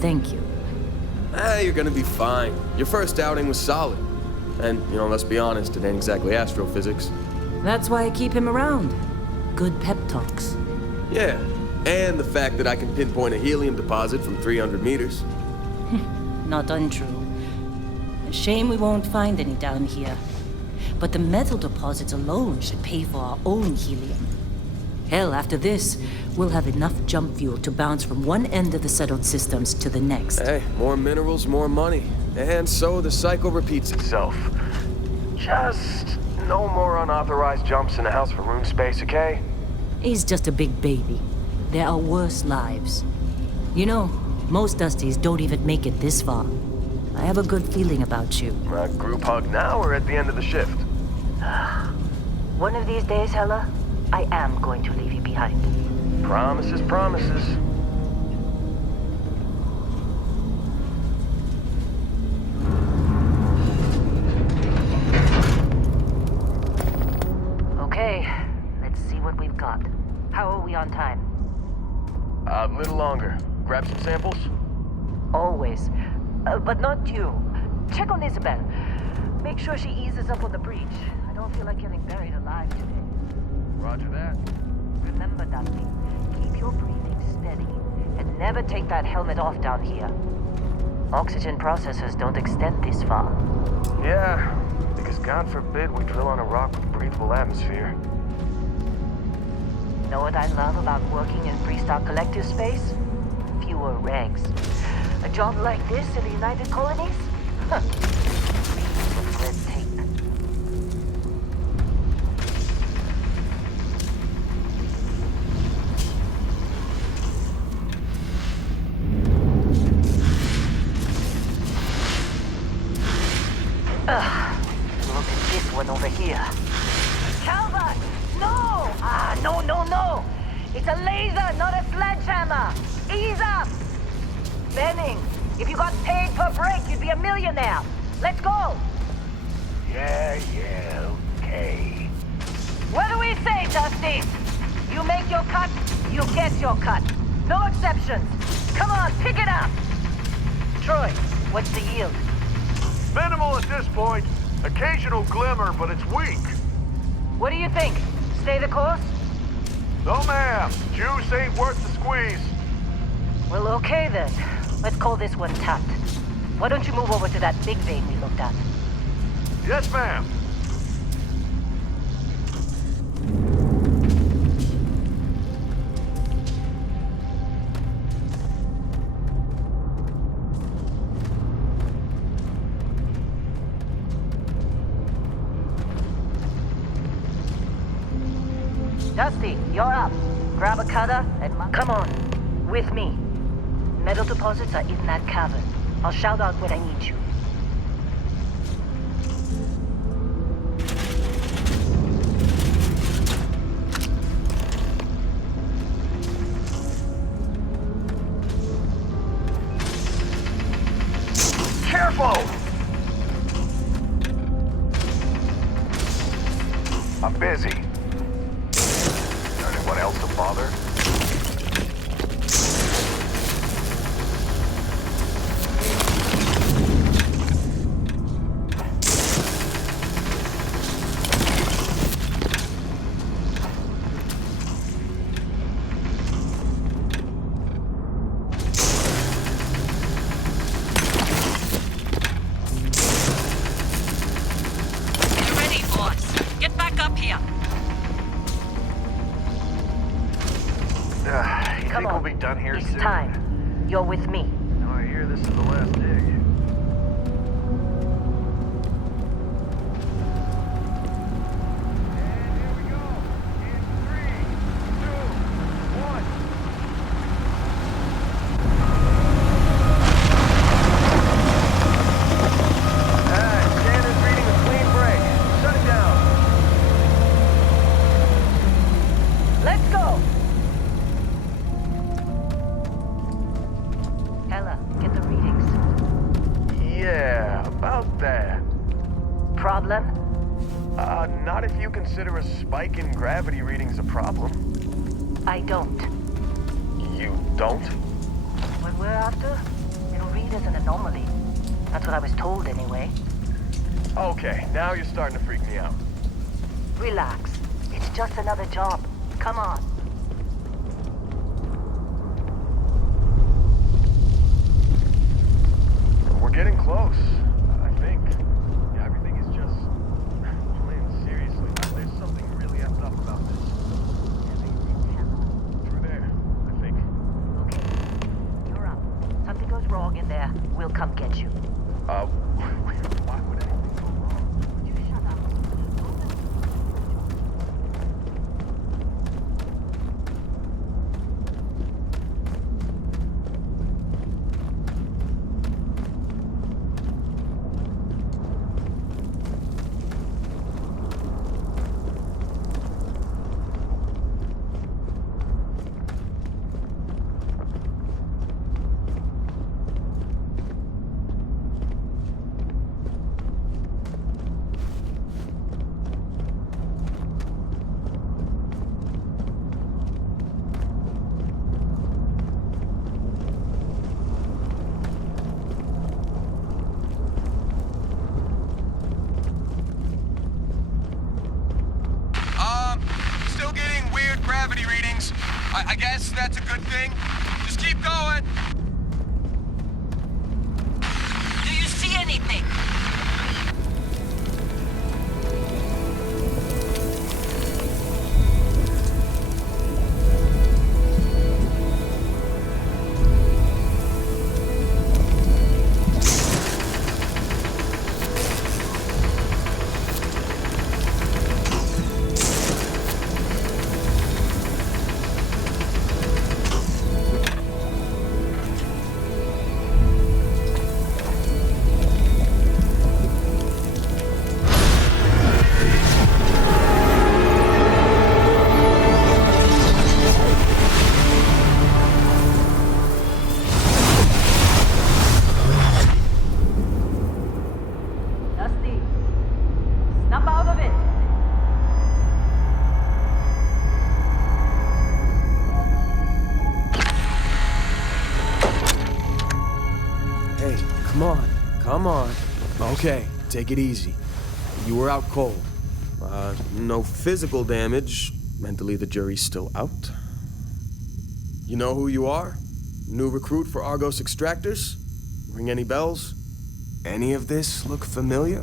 Thank you. You're gonna be fine. Your first outing was solid. And, let's be honest, it ain't exactly astrophysics. That's why I keep him around. Good pep talks. Yeah, and the fact that I can pinpoint a helium deposit from 300 meters. Not untrue. A shame we won't find any down here. But the metal deposits alone should pay for our own helium. Hell, after this, we'll have enough jump fuel to bounce from one end of the settled systems to the next. Hey, more minerals, more money. And so the cycle repeats itself. Just no more unauthorized jumps in the house for room space, okay? He's just a big baby. There are worse lives. Most Dusties don't even make it this far. I have a good feeling about you. Group hug now or at the end of the shift? One of these days, Hella, I am going to leave you behind. Promises, promises. Okay, let's see what we've got. How are we on time? A little longer. Grab some samples? Always. But not you. Check on Isabel. Make sure she eases up on the breach. I don't feel like getting buried alive today. Roger that. Remember, Dusty, keep your breathing steady and never take that helmet off down here. Oxygen processors don't extend this far. Yeah, because God forbid we drill on a rock with breathable atmosphere. Know what I love about working in Freestar Collective space? Fewer regs. A job like this in the United Colonies? Huh. Red tape. Look at this one over here. Calvert! No! No! It's a laser, not a sledgehammer! Ease up! Benning, if you got paid per break, you'd be a millionaire. Let's go! Yeah, okay. What do we say, Dusty? You make your cut, you get your cut. No exceptions. Come on, pick it up! Troy, what's the yield? Minimal at this point. Occasional glimmer, but it's weak. What do you think? Stay the course? No, ma'am. Juice ain't worth the squeeze. Well, okay then. Let's call this one tapped. Why don't you move over to that big vein we looked at? Yes, ma'am. Dusty, you're up. Grab a cutter and come on. With me. Metal deposits are in that cavern. I'll shout out when I need you. Careful! I'm busy. Anyone else to bother? You think we'll be done here it's soon? Time. You're with me. Now I hear this is the last dig. Problem? Not if you consider a spike in gravity readings a problem. I don't. You don't? What we're after? read as an anomaly. That's what I was told anyway. Okay, now you're starting to freak me out. Relax. It's just another job. Come on. We're getting close, I think. Yeah, everything is just... Lynn, seriously, there's something really effed up about this. Through there, I think. Okay, you're up. Something goes wrong in there, we'll come get you. Why would anything go wrong? Would you shut up? Still getting weird gravity readings. I guess that's a good thing. Just keep going. Do you see anything? Dusty, snap out of it. Hey, come on. Come on. Okay, take it easy. You were out cold. No physical damage. Mentally, the jury's still out. You know who you are? New recruit for Argos Extractors? Ring any bells? Any of this look familiar?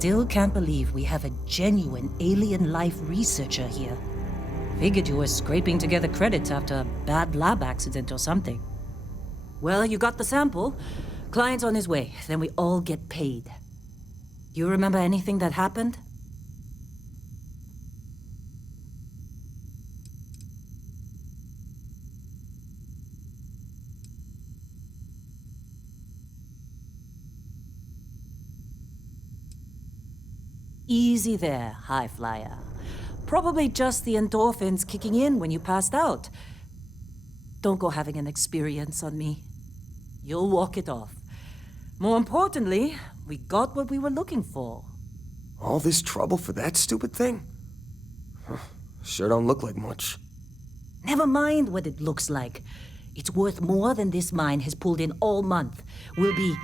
still can't believe we have a genuine alien life researcher here. Figured you were scraping together credits after a bad lab accident or something. Well, you got the sample. Client's on his way, then we all get paid. You remember anything that happened? Easy there, high flyer. Probably just the endorphins kicking in when you passed out. Don't go having an experience on me. You'll walk it off. More importantly, we got what we were looking for. All this trouble for that stupid thing? Huh, sure don't look like much. Never mind what it looks like. It's worth more than this mine has pulled in all month. We'll be...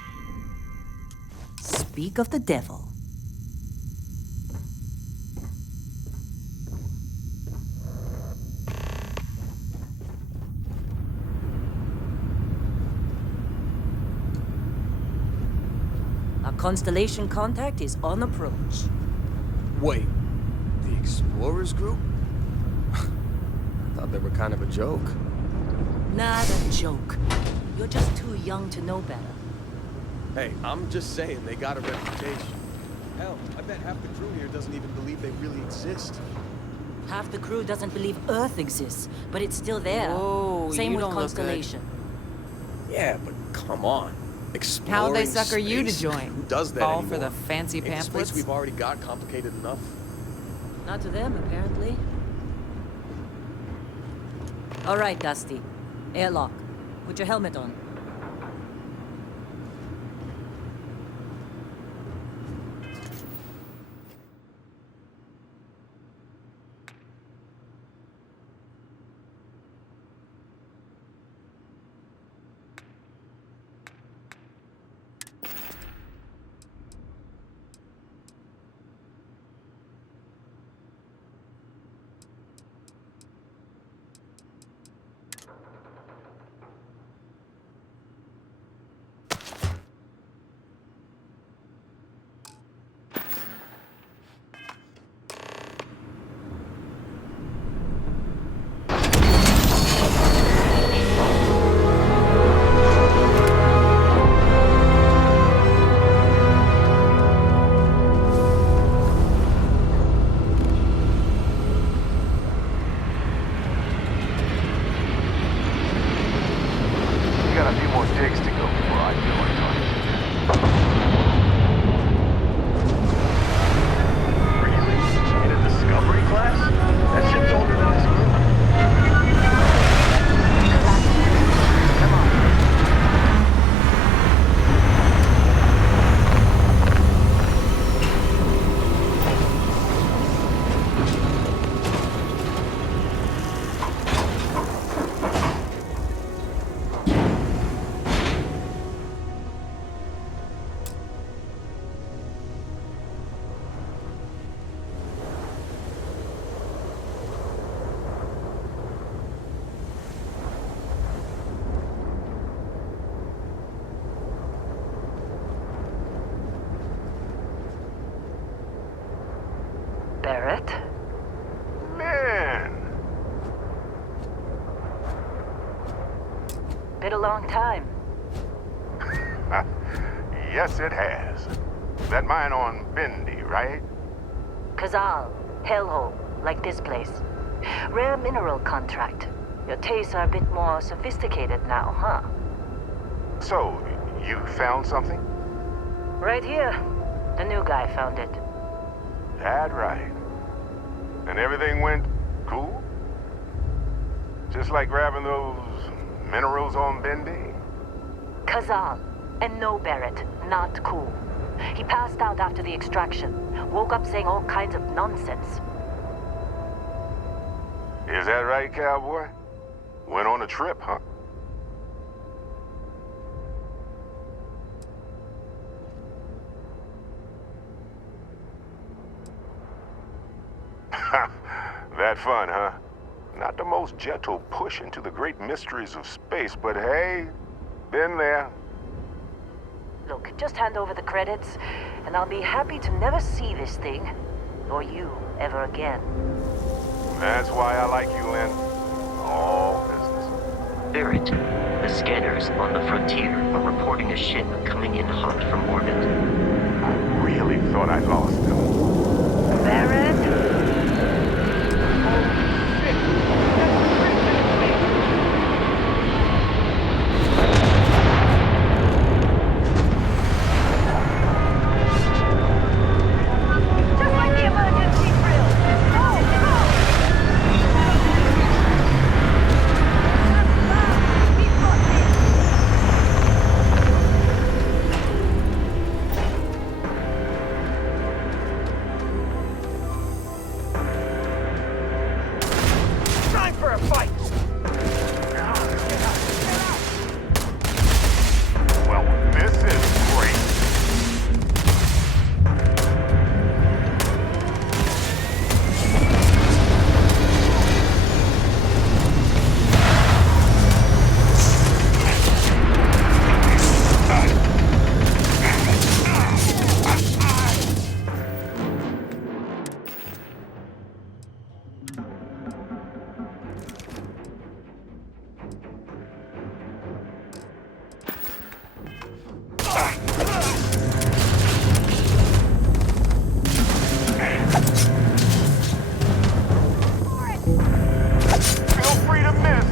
Speak of the devil. Our Constellation contact is on approach. Wait, the Explorers group? I thought they were kind of a joke. Not a joke. You're just too young to know better. Hey, I'm just saying they got a reputation. Hell, I bet half the crew here doesn't even believe they really exist. Half the crew doesn't believe Earth exists, but it's still there. Whoa, Same you with don't look Constellation. Yeah, but come on. Exploring How'd they sucker you to space? join? Who does that Fall anymore? for the fancy Ain't the pamphlets? space we've already got complicated enough? Not to them, apparently. All right, Dusty. Airlock. Put your helmet on. Got a few more digs to go before I join. Really? In a Discovery class? That ship's older than this group. Come on. Barrett? Man! Been a long time. Yes, it has. That mine on Bendy, right? Kazal. Hellhole. Like this place. Rare mineral contract. Your tastes are a bit more sophisticated now, huh? So, you found something? Right here. The new guy found it. That right. And everything went cool? Just like grabbing those minerals on Bendy? Kazal. And no Barrett. Not cool. He passed out after the extraction. Woke up saying all kinds of nonsense. Is that right, cowboy? Went on a trip, huh? That fun, huh? Not the most gentle push into the great mysteries of space, but hey, been there. Look, Just hand over the credits, and I'll be happy to never see this thing, or you, ever again. That's why I like you, Lynn. All business. Barrett, the scanners on the frontier are reporting a ship coming in hot from orbit. I really thought I lost them. Barrett? Well, this is great. Feel free to miss.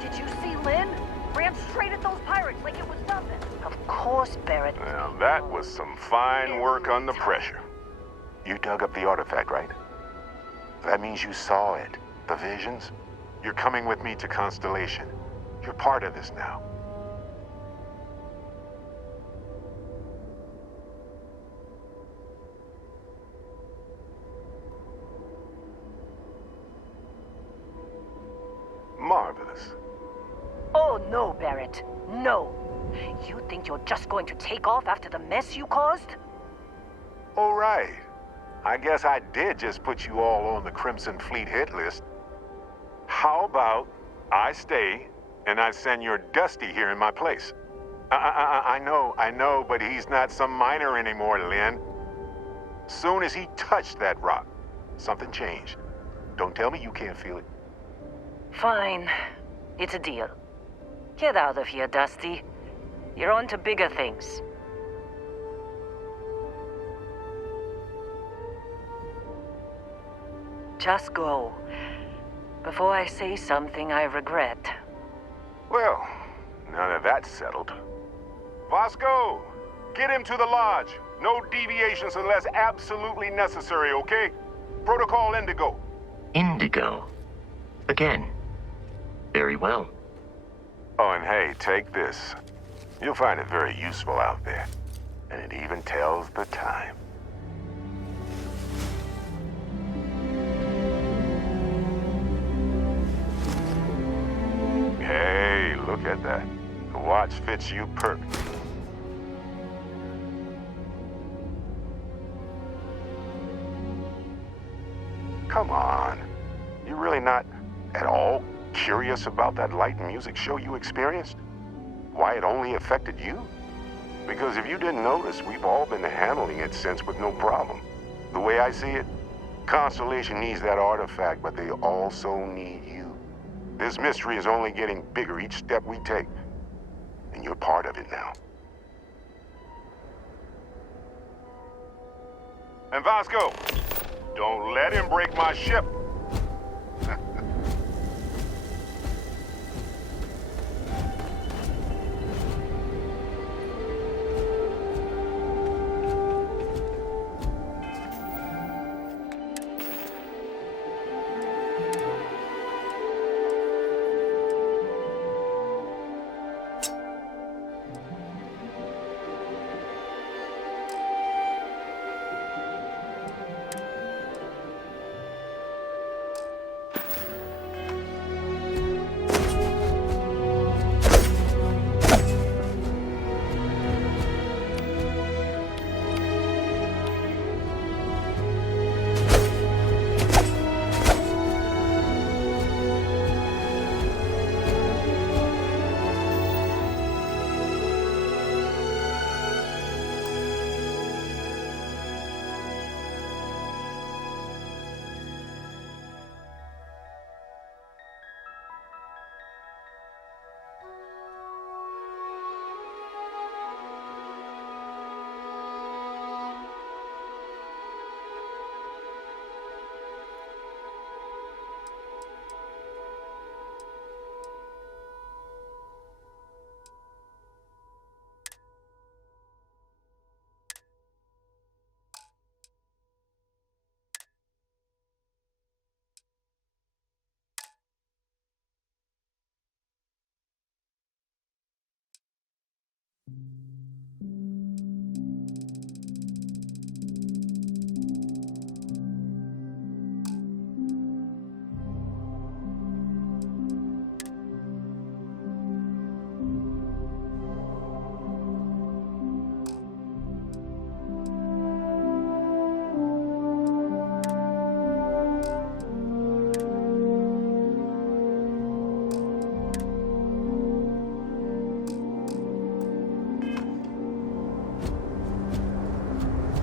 Did you see Lynn? Ran straight at those pirates like it was nothing. Of course, Barrett. Well, that was some fine work under pressure. You dug up the artifact, right? That means you saw it. The visions? You're coming with me to Constellation. You're part of this now. Marvelous. Oh, no, Barrett. No. You think you're just going to take off after the mess you caused? All right. I guess I did just put you all on the Crimson Fleet hit list. How about I stay and I send your Dusty here in my place? I know, but he's not some miner anymore, Lynn. Soon as he touched that rock, something changed. Don't tell me you can't feel it. Fine. It's a deal. Get out of here, Dusty. You're on to bigger things. Just go. Before I say something I regret. Well, now that that's settled. Vasco, get him to the lodge. No deviations unless absolutely necessary, okay? Protocol Indigo. Indigo. Again. Very well. Oh, and hey, take this. You'll find it very useful out there. And it even tells the time. Hey, look at that. The watch fits you perfect. Come on. You really not at all curious about that light and music show you experienced? Why it only affected you? Because if you didn't notice, we've all been handling it since with no problem. The way I see it, Constellation needs that artifact, but they also need you. This mystery is only getting bigger each step we take. And you're part of it now. And Vasco, don't let him break my ship.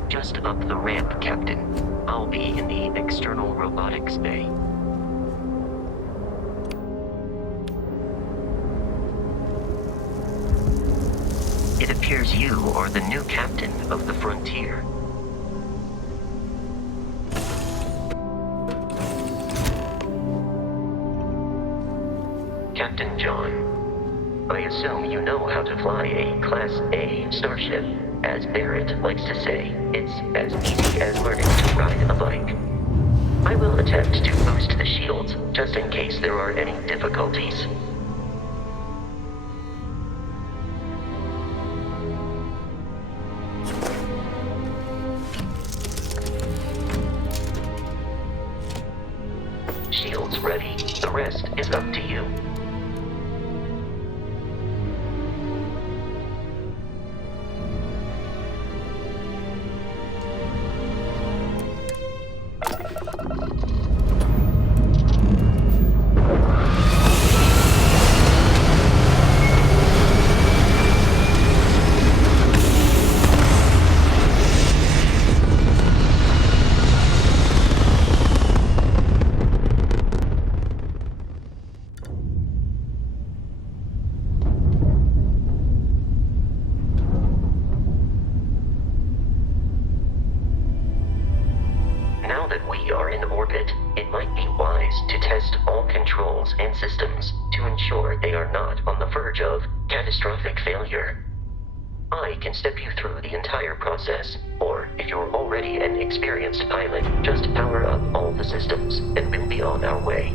Just up the ramp, Captain. I'll be in the external robotics bay. It appears you are the new captain of the Frontier. Captain John, I assume you know how to fly a Class A starship. As Barrett likes to say, it's as easy as learning to ride a bike. I will attempt to boost the shields, just in case there are any difficulties. Shields ready. The rest is up to you. Now that we are in orbit, it might be wise to test all controls and systems to ensure they are not on the verge of catastrophic failure. I can step you through the entire process, or if you're already an experienced pilot, just power up all the systems and we'll be on our way.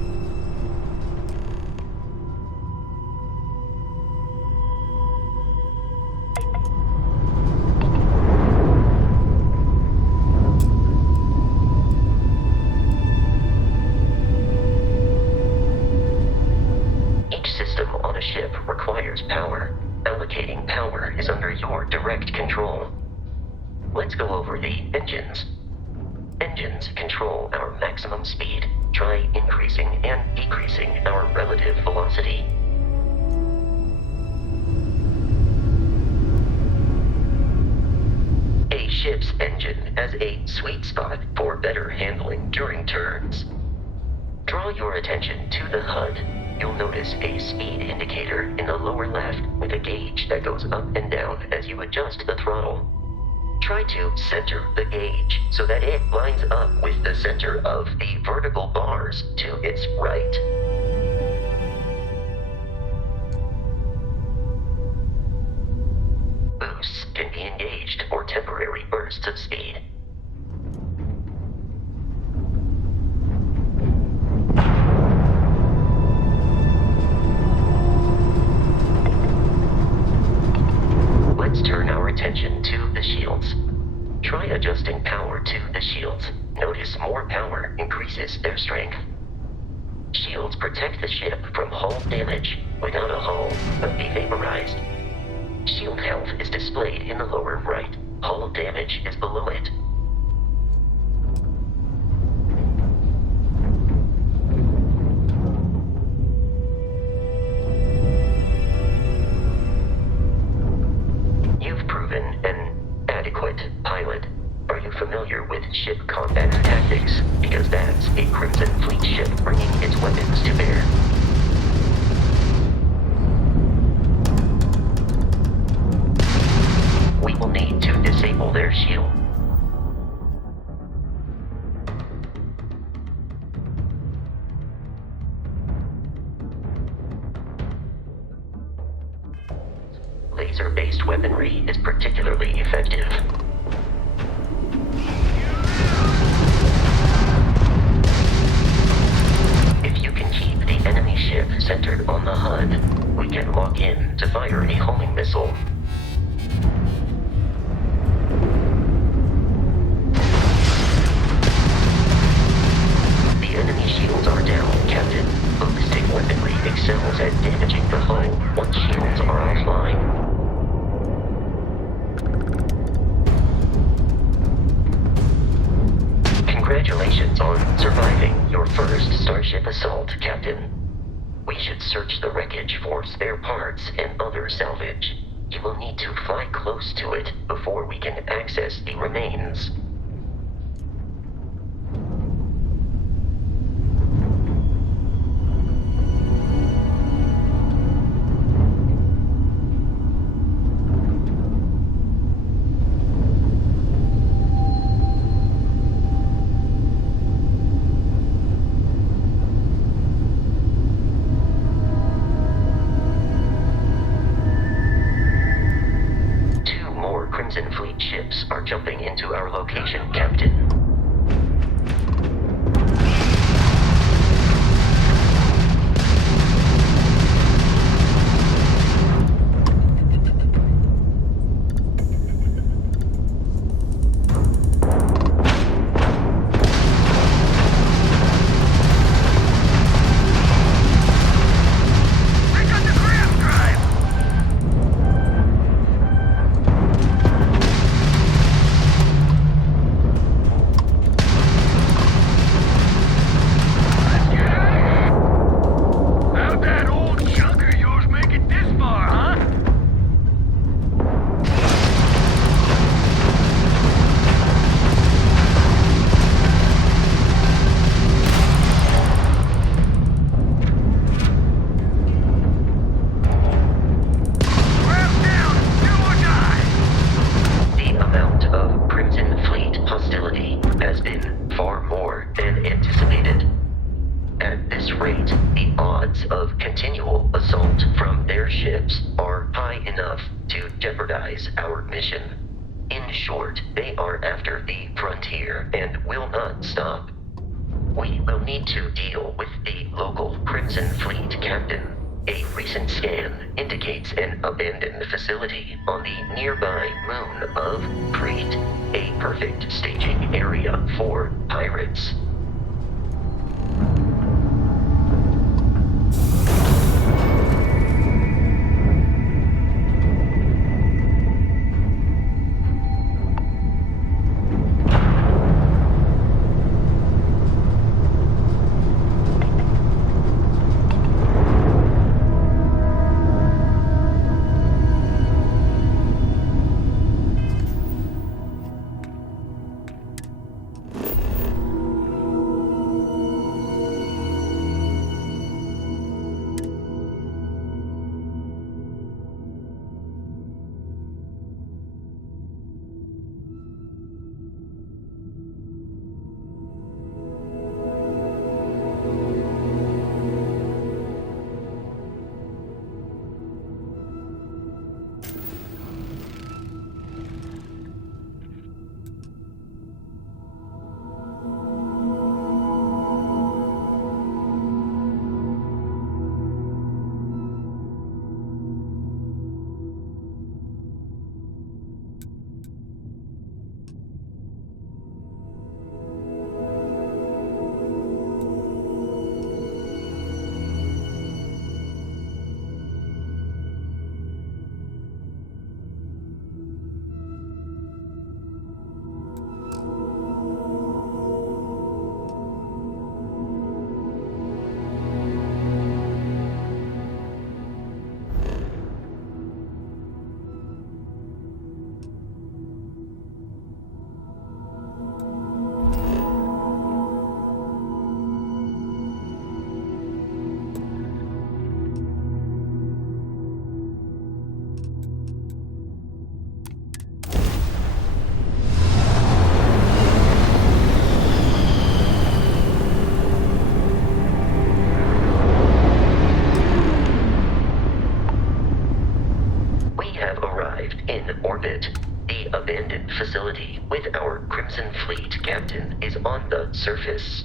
Each system on a ship requires power. Allocating power is under your direct control. Let's go over the engines. Engines control our maximum speed. Try increasing and decreasing our relative velocity. A ship's engine has a sweet spot for better handling during turns. Draw your attention to the HUD. You'll notice a speed indicator in the lower left with a gauge that goes up and down as you adjust the throttle. Try to center the gauge so that it lines up with the center of the vertical bars to its right. Boosts can be engaged for temporary bursts of speed. Let's turn our attention to the shields. Try adjusting power to the shields. Notice more power increases their strength. Shields protect the ship from hull damage. Without a hull, but be vaporized. Shield health is displayed in the lower right. Hull damage is below it. You've proven an adequate pilot. Are you familiar with ship combat tactics? Because that's a Crimson Fleet ship bringing its weapons to bear. We will need to disable their shield. Laser-based weaponry is particularly effective. If you can keep the enemy ship centered on the HUD, we can lock in to fire a homing missile. The enemy shields are down, Captain. Ballistic weaponry excels at damaging the hull once shields are offline. Congratulations on surviving your first Starship assault, Captain. We should search the wreckage for spare parts and other salvage. You will need to fly close to it before we can access the remains. Crimson Fleet ships are jumping into our location of continual assault from their ships are high enough to jeopardize our mission. In short, they are after the frontier and will not stop. We will need to deal with the local Crimson Fleet captain. A recent scan indicates an abandoned facility on the nearby moon of Crete, a perfect staging area for pirates. The abandoned facility with our Crimson Fleet captain is on the surface.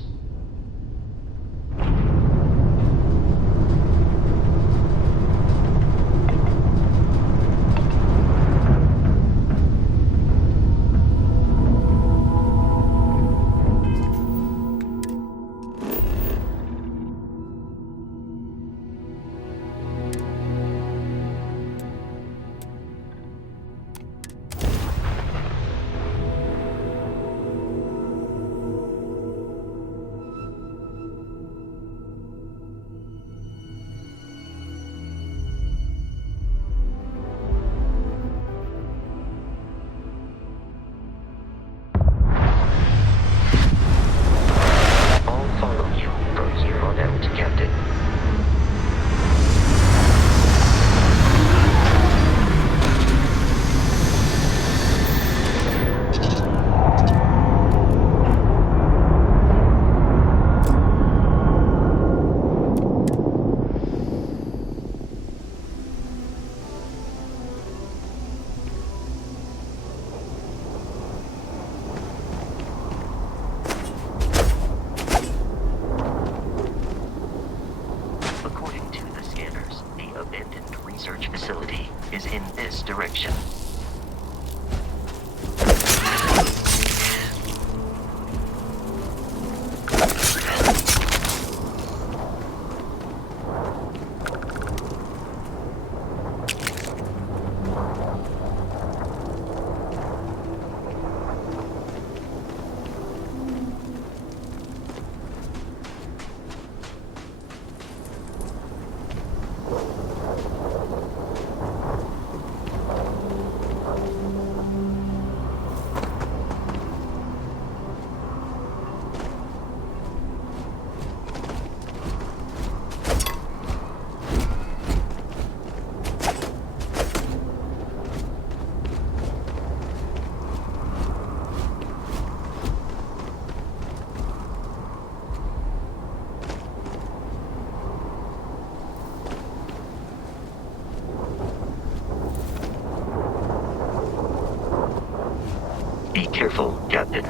careful, Captain.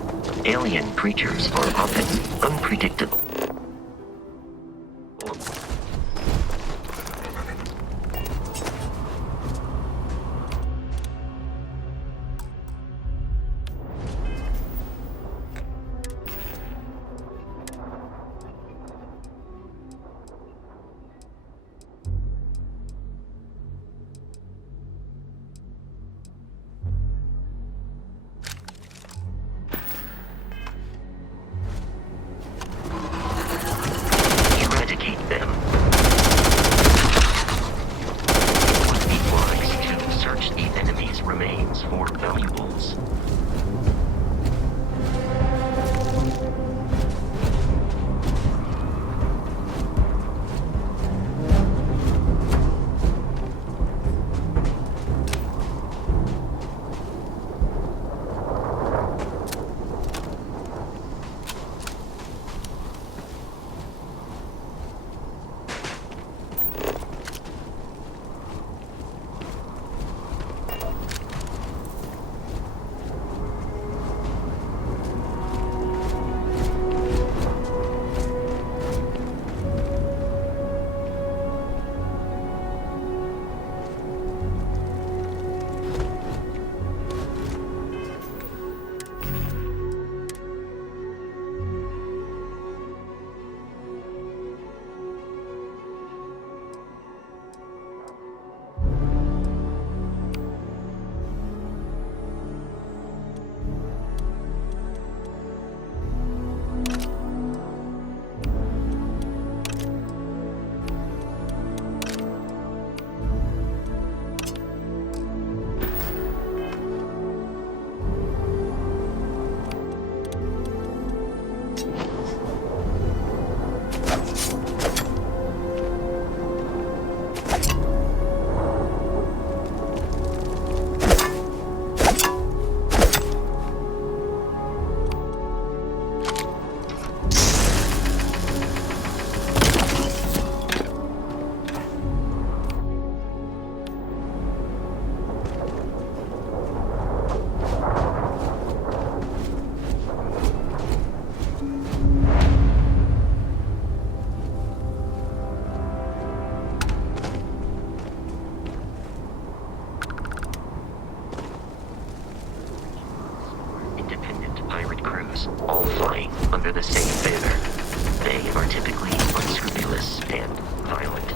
Alien creatures are often unpredictable. Eradicate them. It would be wise to search the enemy's remains for valuables. Pirate crews, all flying under the same banner. They are typically unscrupulous and violent.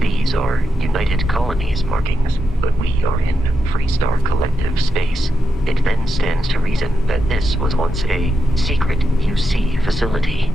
These are United Colonies markings, but we are in Freestar Collective space. It then stands to reason that this was once a secret UC facility.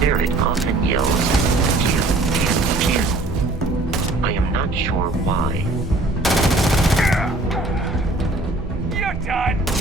Barrett often yells, pew, pew, pew. I am not sure why. You're done!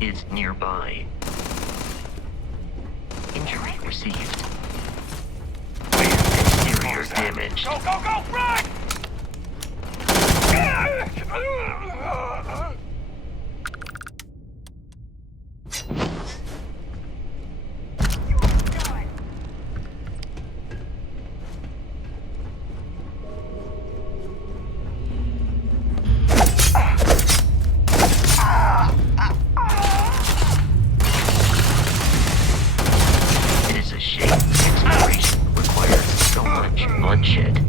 is nearby. Injury received. Exterior damage. Go, go, go, run! It is a shame exploration requires so much bloodshed.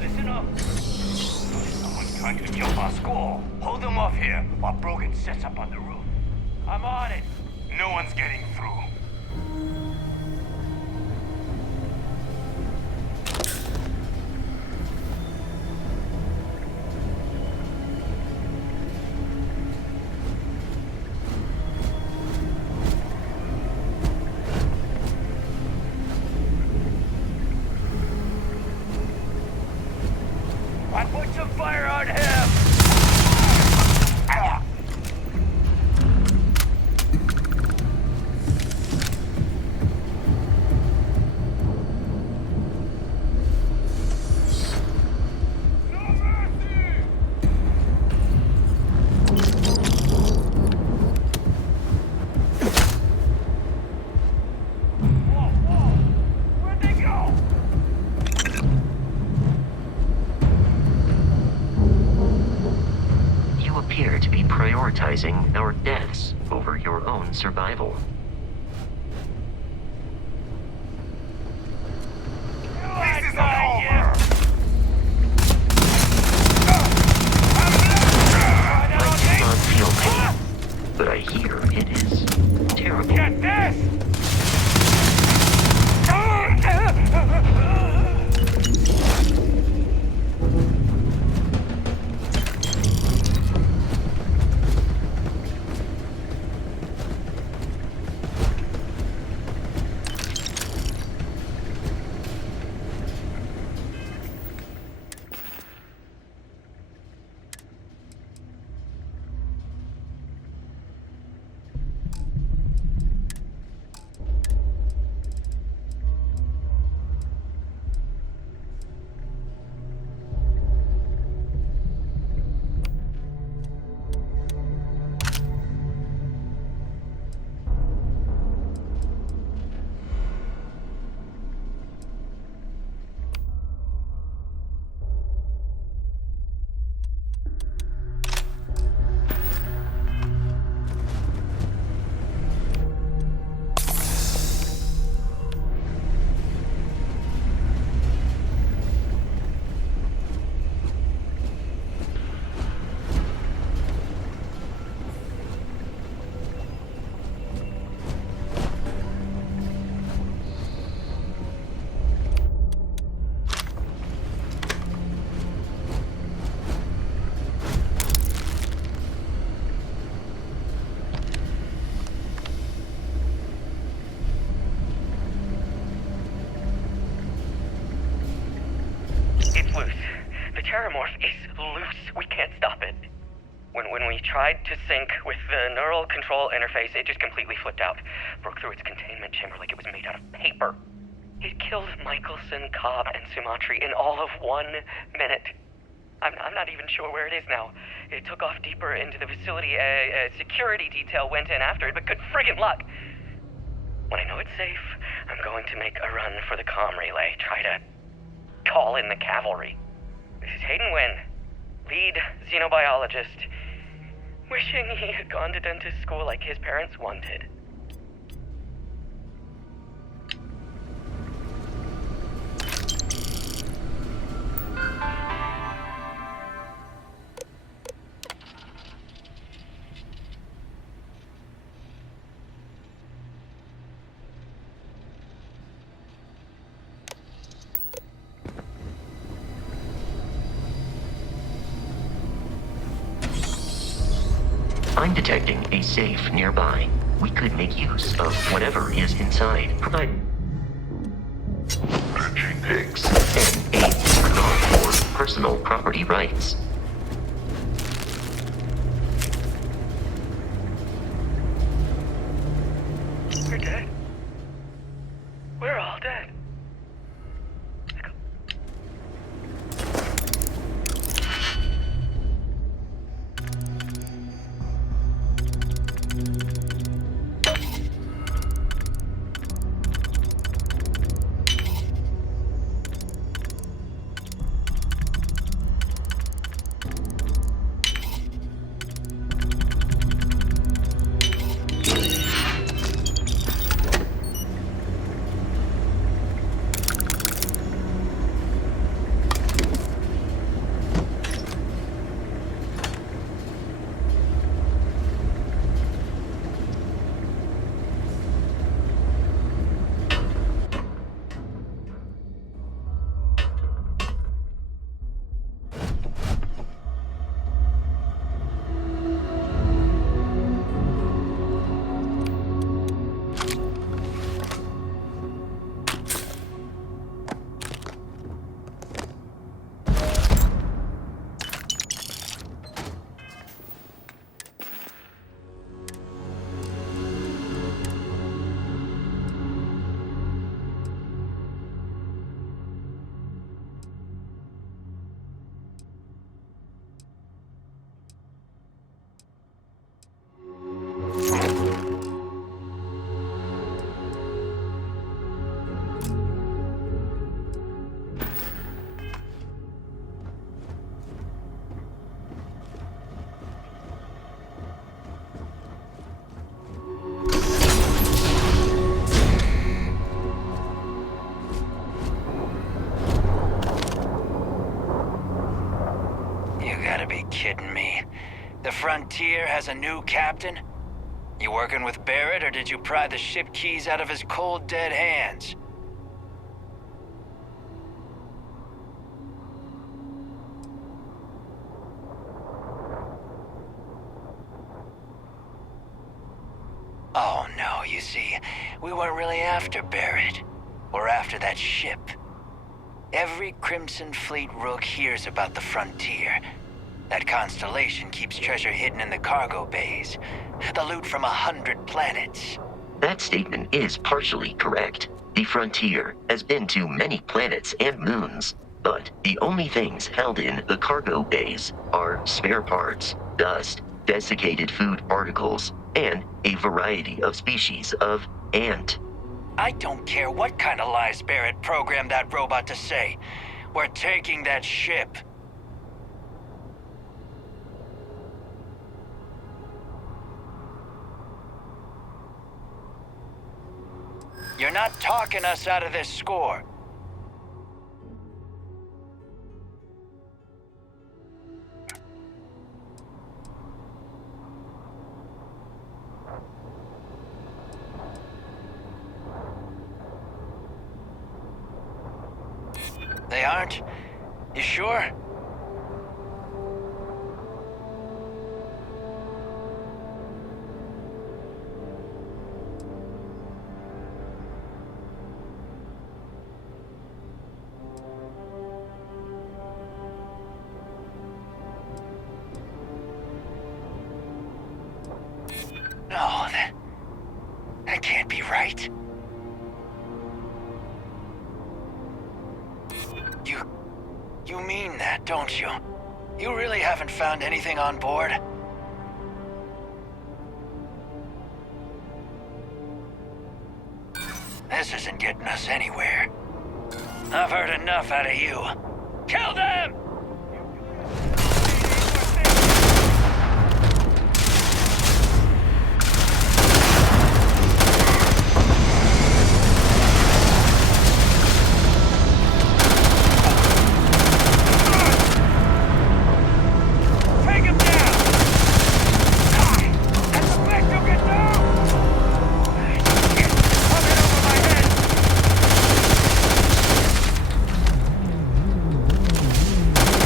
Listen up. Someone's trying to jump our squall. Hold them off here while Brogan sets up on the roof. I'm on it. No one's getting through. I put some fire on him! Whoa, whoa! Where'd they go? You appear to be prioritizing our deaths over your own survival. This is over! I do not feel pain, but I hear it is terrible. Get this! It's loose. The Terramorph is loose. We can't stop it. When we tried to sync with the neural control interface, it just completely flipped out. Broke through its containment chamber like it was made out of paper. It killed Michelson, Cobb, and Sumatri in all of 1 minute. I'm not even sure where it is now. It took off deeper into the facility. A security detail went in after it, but good friggin' luck. When I know it's safe, I'm going to make a run for the comm relay. Try to call in the cavalry. This is Hayden Wynn, lead xenobiologist, wishing he had gone to dentist school like his parents wanted. I'm detecting a safe nearby. We could make use of whatever is inside. Provide lynching pigs and a disregard for personal property rights. We're dead. We're all dead. Kidding me. The Frontier has a new captain? You working with Barrett, or did you pry the ship keys out of his cold, dead hands? Oh no, you see, we weren't really after Barrett. We're after that ship. Every Crimson Fleet rook hears about the Frontier. That constellation keeps treasure hidden in the cargo bays. The loot from 100 planets. That statement is partially correct. The Frontier has been to many planets and moons, but the only things held in the cargo bays are spare parts, dust, desiccated food particles, and a variety of species of ant. I don't care what kind of lies Barrett programmed that robot to say. We're taking that ship. You're not talking us out of this score. They aren't? You sure? No, that can't be right. You mean that, don't you? You really haven't found anything on board? This isn't getting us anywhere. I've heard enough out of you. Kill them! Take him down! That's the best you can do! Shit! Coming over my head!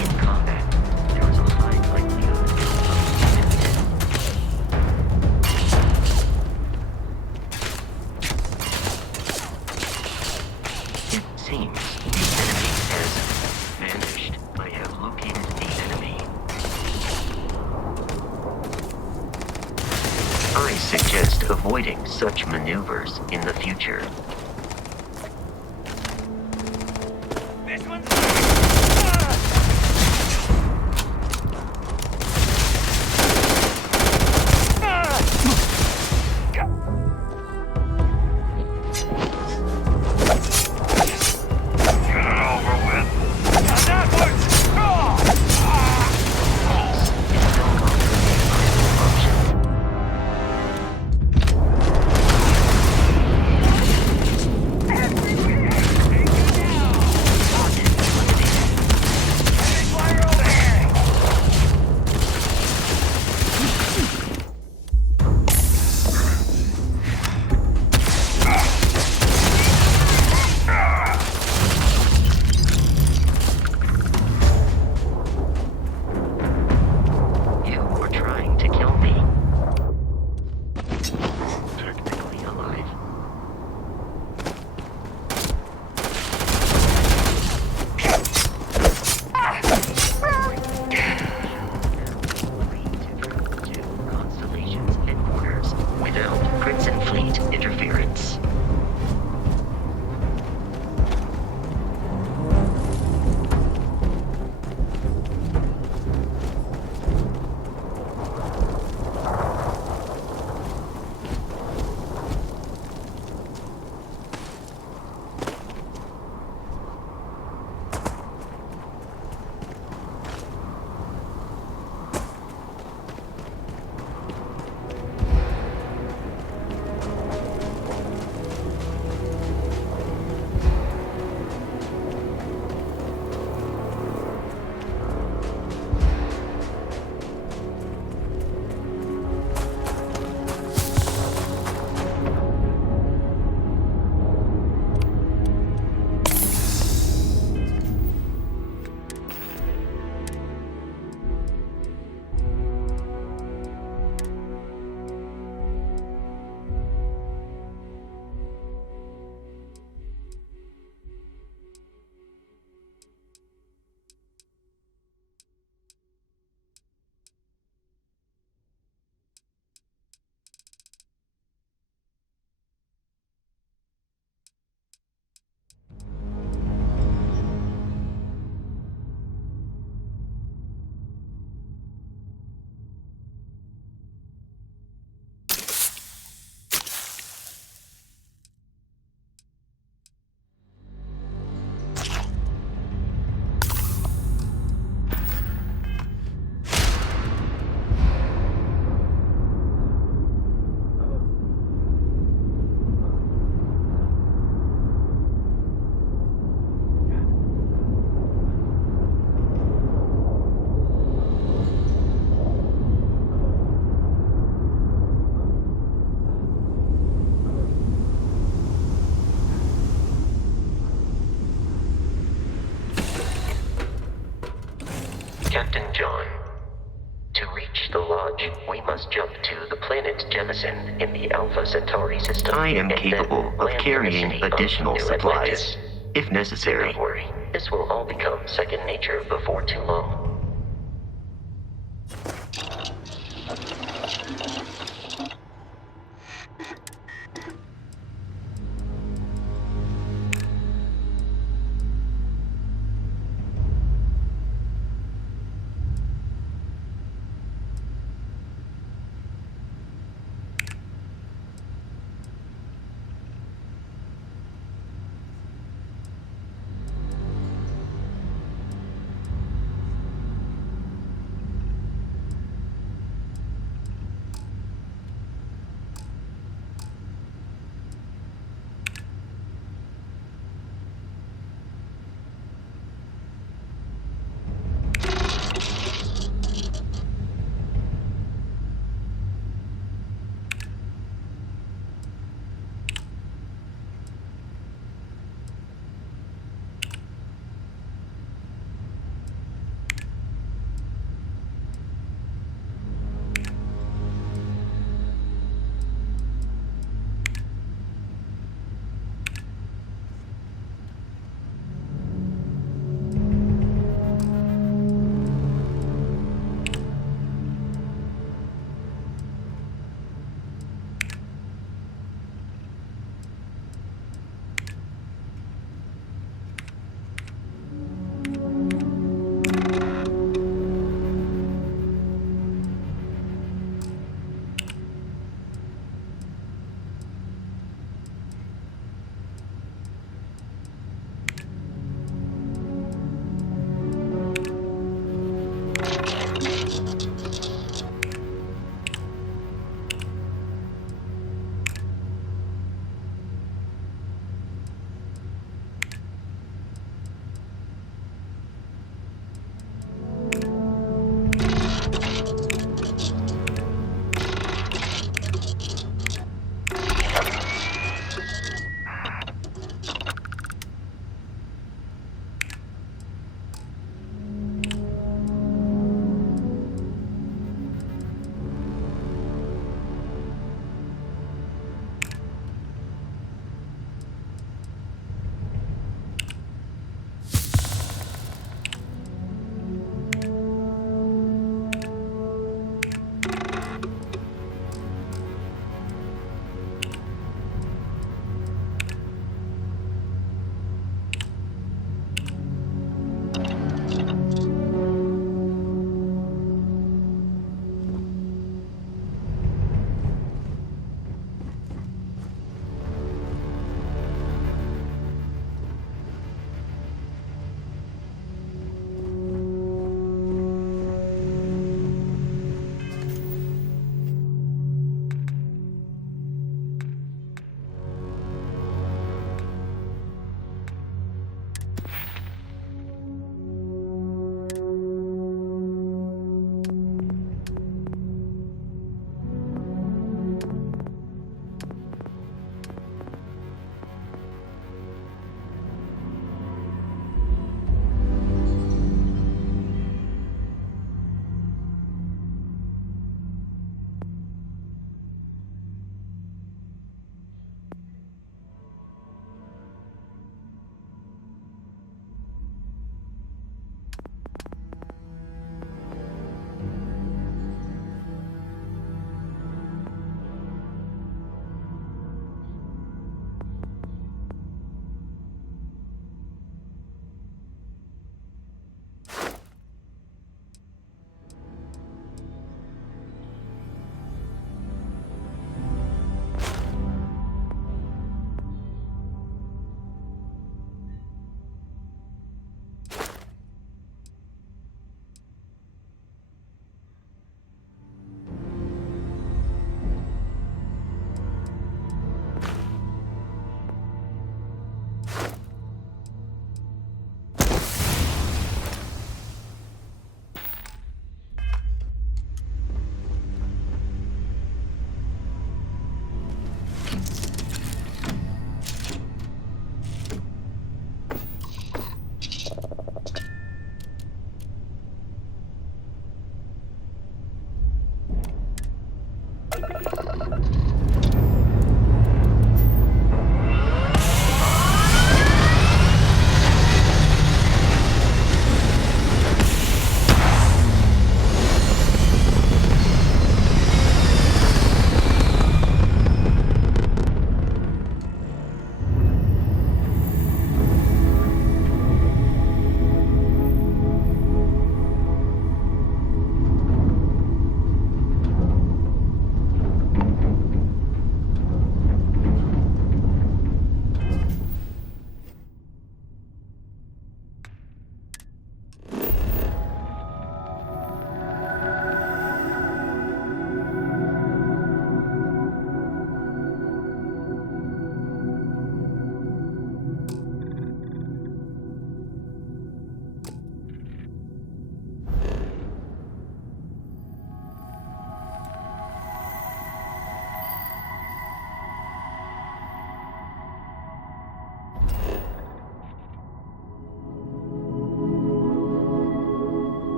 In combat, there is a high likelihood of it seems the enemy has vanished. I have located the enemy. I suggest avoiding such maneuvers in the future. This one's... Get it over with. Now that one's... It's no longer a viable option. Fire over here! You were trying to kill me. Technically alive. To Constellation's headquarters without Crimson Fleet interference. Captain John. To reach the lodge, we must jump to the planet Jemison in the Alpha Centauri system. I am and capable then of land carrying the city of additional New supplies, Atlantis. if necessary. Don't worry, this will all become second nature before too long.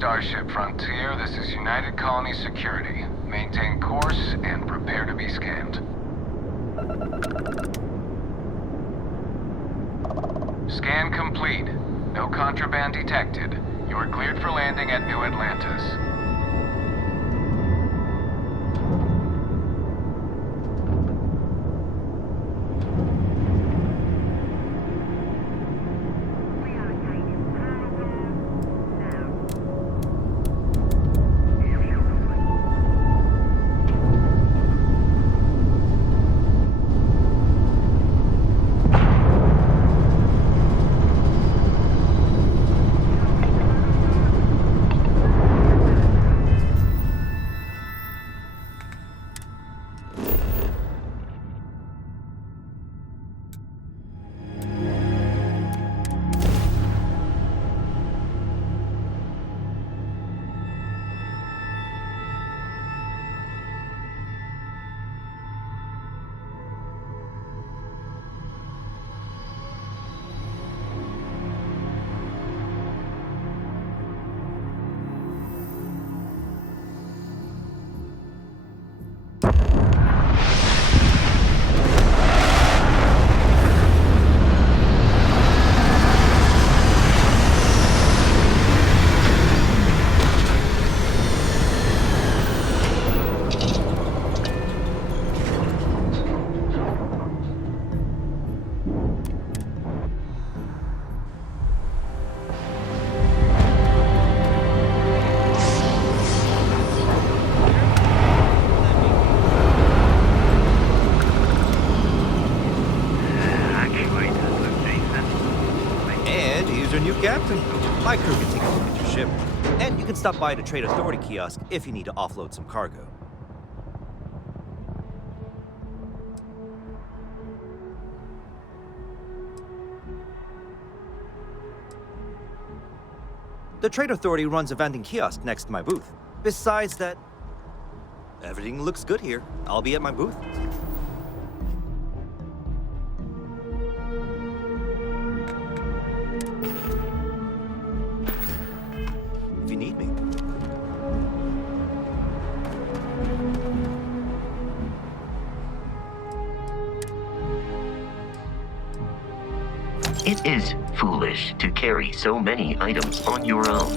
Starship Frontier, this is United Colony Security. Maintain course and prepare to be scanned. Scan complete. No contraband detected. You are cleared for landing at New Atlantis. Captain, my crew can take a look at your ship. And you can stop by the Trade Authority kiosk if you need to offload some cargo. The Trade Authority runs a vending kiosk next to my booth. Besides that, everything looks good here. I'll be at my booth. If you need me. It is foolish to carry so many items on your own.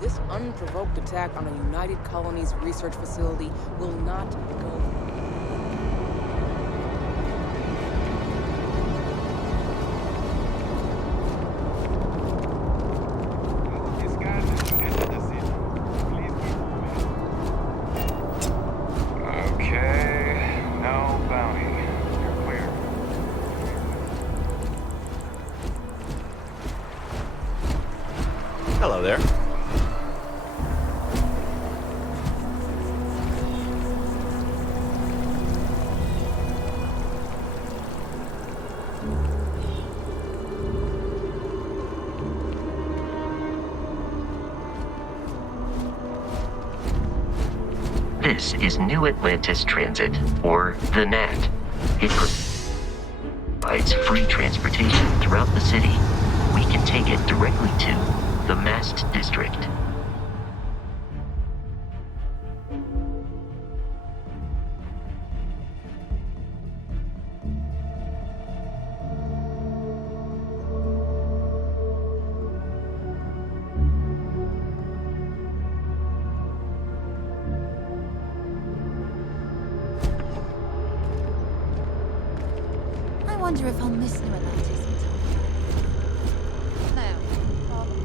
This unprovoked attack on a United Colonies research facility will not go. Okay, no bounty. You're clear. Hello there. This is New Atlantis Transit, or the NAT. It provides free transportation throughout the city. We can take it directly to the Mast District. wonder if I'll miss New Atlantis until... No, probably.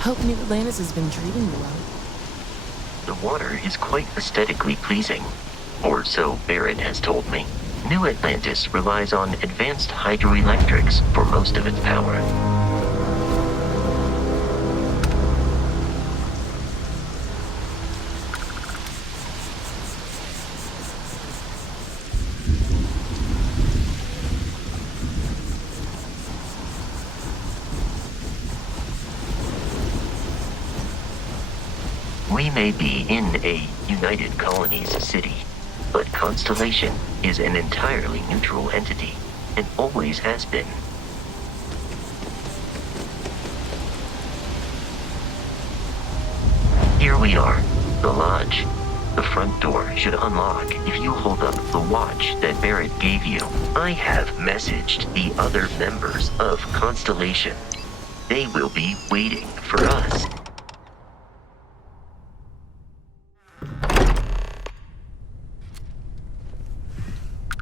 Hope New Atlantis has been treating you well. The water is quite aesthetically pleasing, or so Barrett has told me. New Atlantis relies on advanced hydroelectrics for most of its power. We may be in a United Colonies city, but Constellation is an entirely neutral entity, and always has been. Here we are, the lodge. The front door should unlock if you hold up the watch that Barrett gave you. I have messaged the other members of Constellation. They will be waiting for us.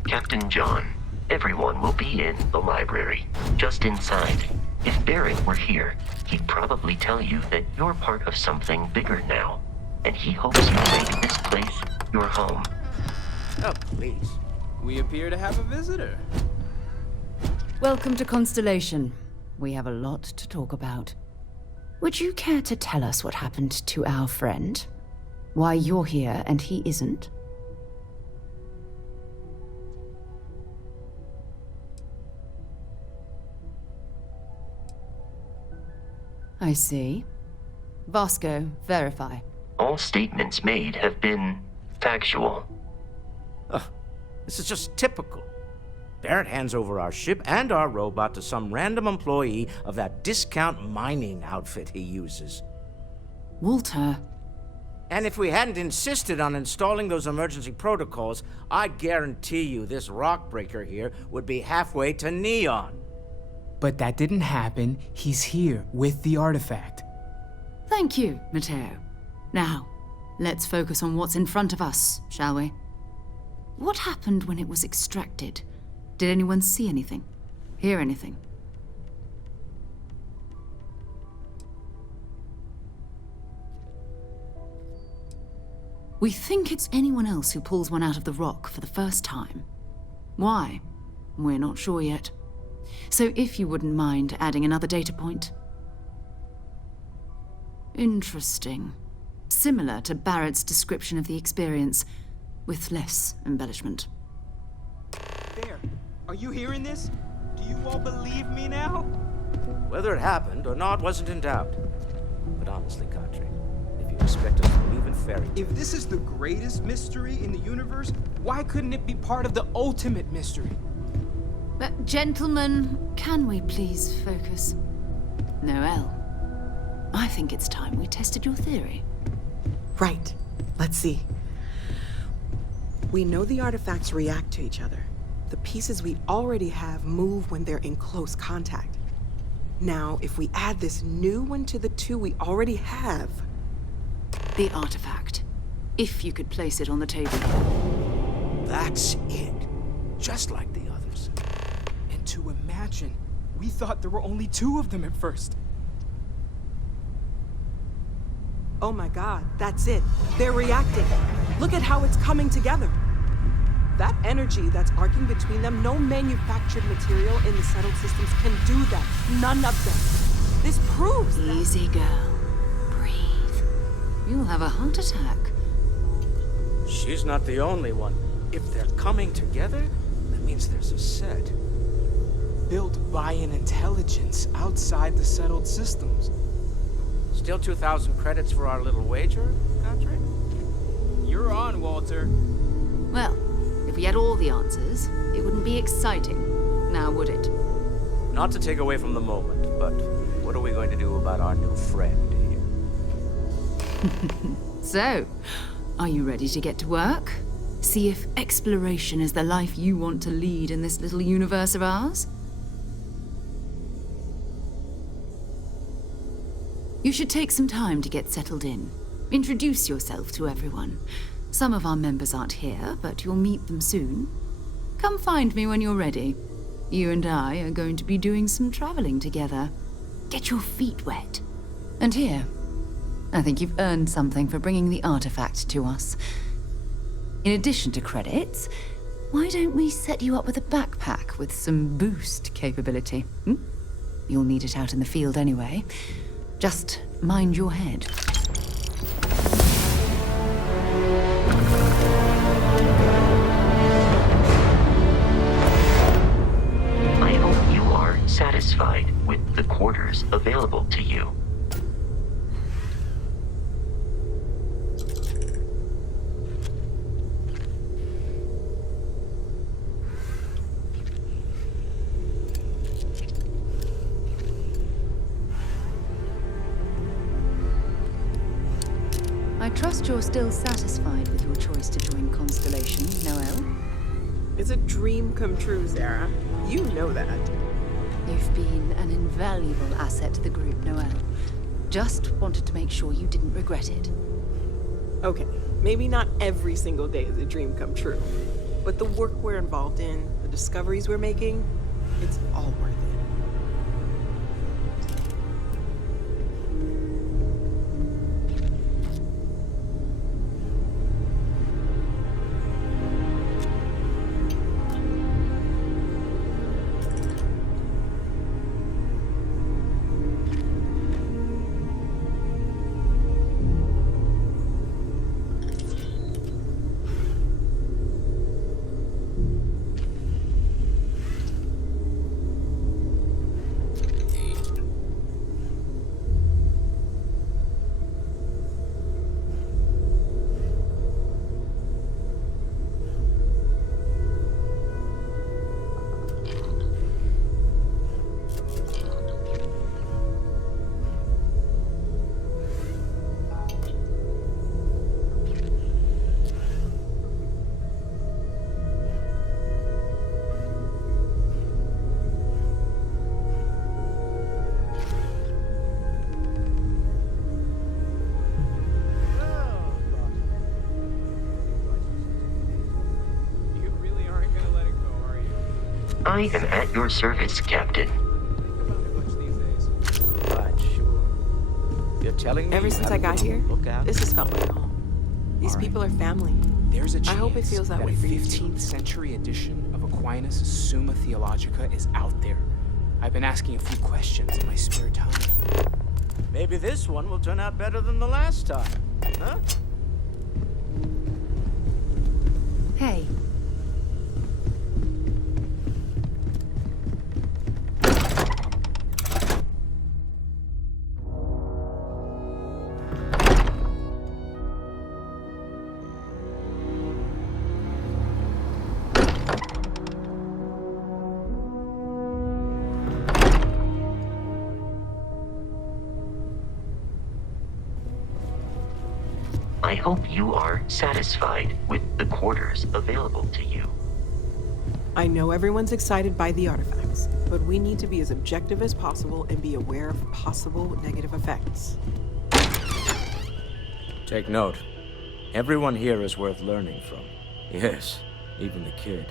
Captain John, everyone will be in the library, just inside. If Barrett were here, he'd probably tell you that you're part of something bigger now, and he hopes you make this place your home. Oh, please. We appear to have a visitor. Welcome to Constellation. We have a lot to talk about. Would you care to tell us what happened to our friend? Why you're here and he isn't? I see. Vasco, verify. All statements made have been factual. This is just typical. Barrett hands over our ship and our robot to some random employee of that discount mining outfit he uses. Walter. And if we hadn't insisted on installing those emergency protocols, I guarantee you this rock breaker here would be halfway to Neon. But that didn't happen. He's here with the artifact. Thank you, Matteo. Now, let's focus on what's in front of us, shall we? What happened when it was extracted? Did anyone see anything? Hear anything? We think it's anyone else who pulls one out of the rock for the first time. Why? We're not sure yet. So if you wouldn't mind adding another data point. Interesting. Similar to Barrett's description of the experience, with less embellishment. There. Are you hearing this? Do you all believe me now? Whether it happened or not wasn't in doubt. But honestly, Kadri, if you expect us to believe in fairy tales... If this is the greatest mystery in the universe, why couldn't it be part of the ultimate mystery? But gentlemen, can we please focus? Noelle, I think it's time we tested your theory. Right. Let's see. We know the artifacts react to each other. The pieces we already have move when they're in close contact. Now, if we add this new one to the two we already have... The artifact. If you could place it on the table. That's it. Just like the others. And to imagine, we thought there were only 2 of them at first. Oh my god, that's it. They're reacting. Look at how it's coming together. That energy that's arcing between them, no manufactured material in the settled systems can do that. None of them. This proves that... Easy, girl. Breathe. You'll have a heart attack. She's not the only one. If they're coming together, that means there's a set. Built by an intelligence outside the settled systems. Still 2,000 credits for our little wager, Kadri? You're on, Walter. Well, if we had all the answers, it wouldn't be exciting. Now, would it? Not to take away from the moment, but what are we going to do about our new friend here? So, are you ready to get to work? See if exploration is the life you want to lead in this little universe of ours? You should take some time to get settled in. Introduce yourself to everyone. Some of our members aren't here, but you'll meet them soon. Come find me when you're ready. You and I are going to be doing some traveling together. Get your feet wet. And here, I think you've earned something for bringing the artifact to us. In addition to credits, why don't we set you up with a backpack with some boost capability? You'll need it out in the field anyway. Just mind your head. I hope you are satisfied with the quarters available to you. I trust you're still satisfied with your choice to join Constellation, Noel? It's a dream come true, Sarah. You know that. You've been an invaluable asset to the group, Noel. Just wanted to make sure you didn't regret it. Okay, maybe not every single day is a dream come true, but the work we're involved in, the discoveries we're making, it's all worth it. I am at your service, Captain. Right, sure. You're telling me Ever since I got here, look out? this has felt like home. These people are family. There's a chance I hope it feels that way a for you 15th century edition of Aquinas Summa Theologica is out there. I've been asking a few questions in my spare time. Maybe this one will turn out better than the last time, huh? Hey. I hope you are satisfied with the quarters available to you. I know everyone's excited by the artifacts, but we need to be as objective as possible and be aware of possible negative effects. Take note. Everyone here is worth learning from. Yes, even the kid.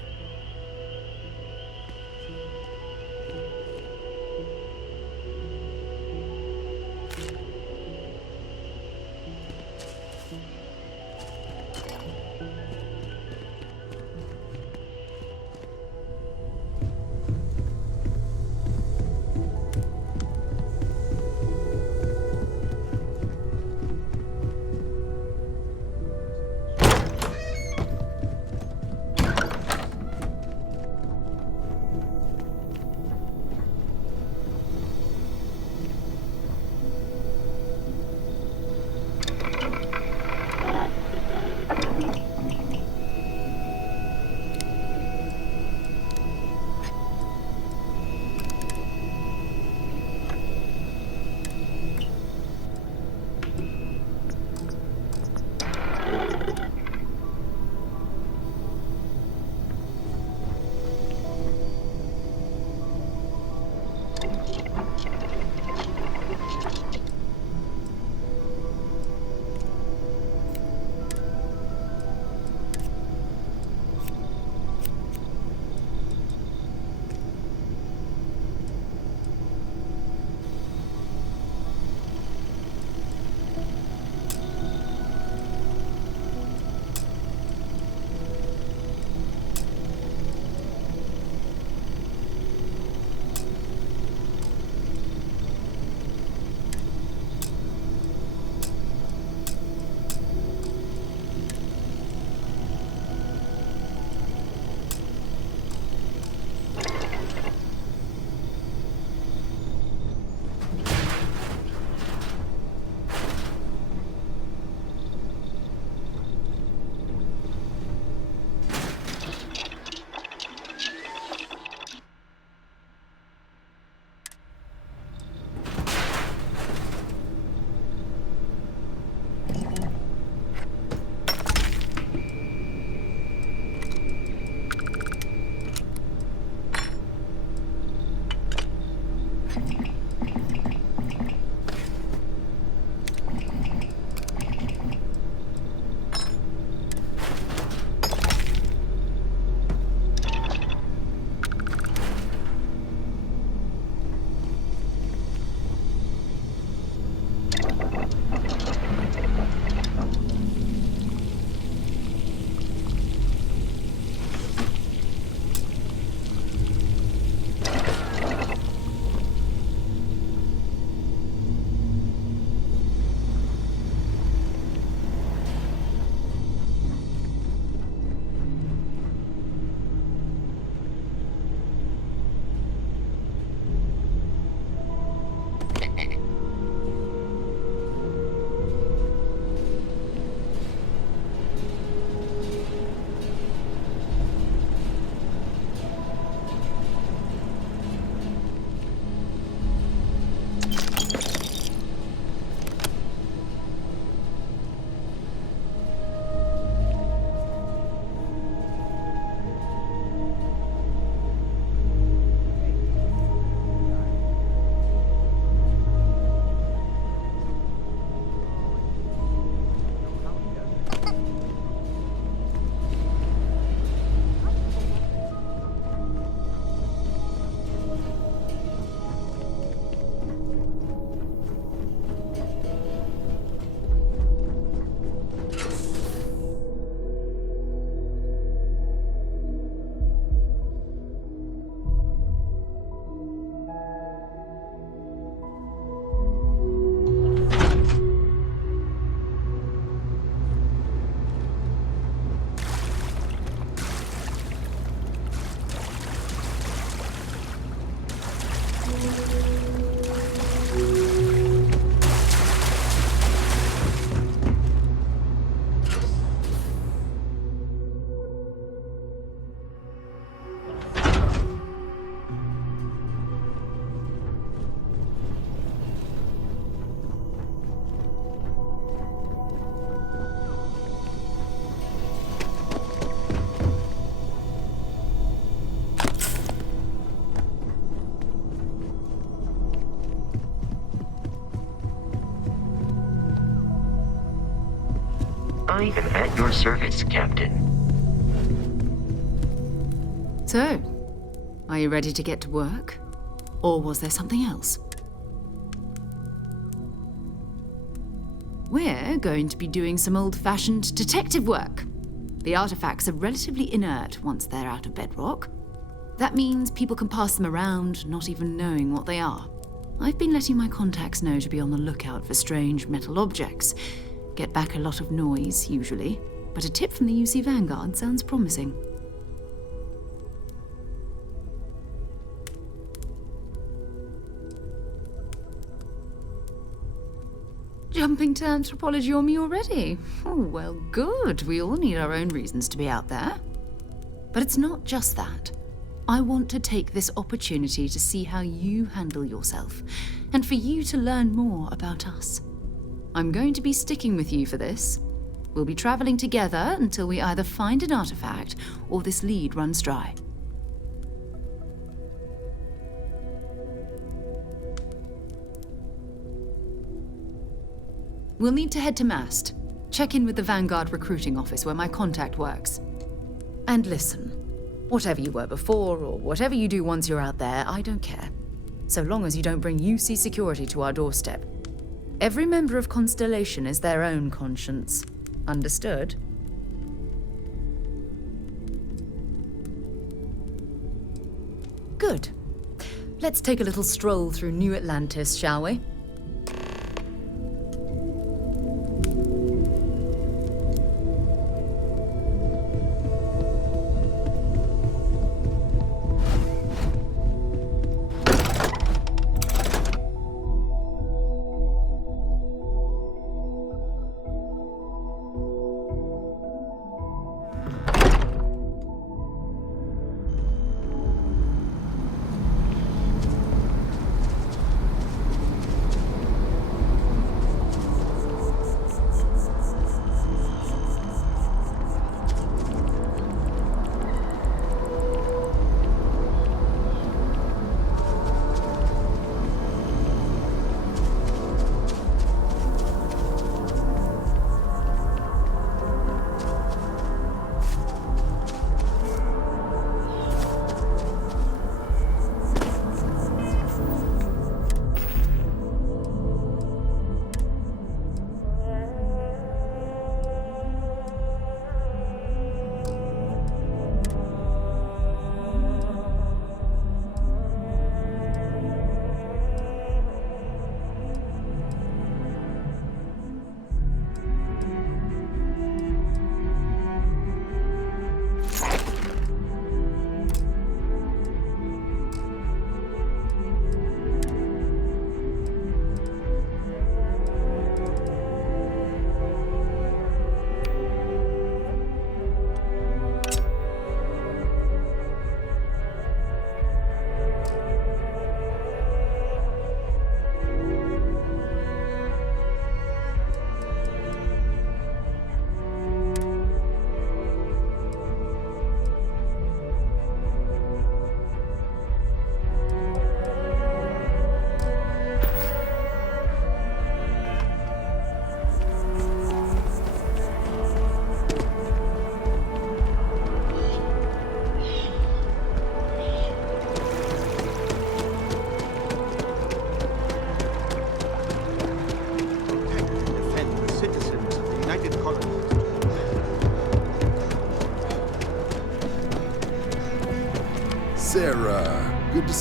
I am at your service, Captain. So, are you ready to get to work? Or was there something else? We're going to be doing some old-fashioned detective work. The artifacts are relatively inert once they're out of bedrock. That means people can pass them around, not even knowing what they are. I've been letting my contacts know to be on the lookout for strange metal objects. Get back a lot of noise, usually, but a tip from the UC Vanguard sounds promising. Jumping to anthropology on me already? Oh, well, good. We all need our own reasons to be out there. But it's not just that. I want to take this opportunity to see how you handle yourself, and for you to learn more about us. I'm going to be sticking with you for this. We'll be traveling together until we either find an artifact or this lead runs dry. We'll need to head to Mast. Check in with the Vanguard recruiting office where my contact works. And listen, whatever you were before or whatever you do once you're out there, I don't care. So long as you don't bring UC security to our doorstep. Every member of Constellation is their own conscience. Understood? Good. Let's take a little stroll through New Atlantis, shall we?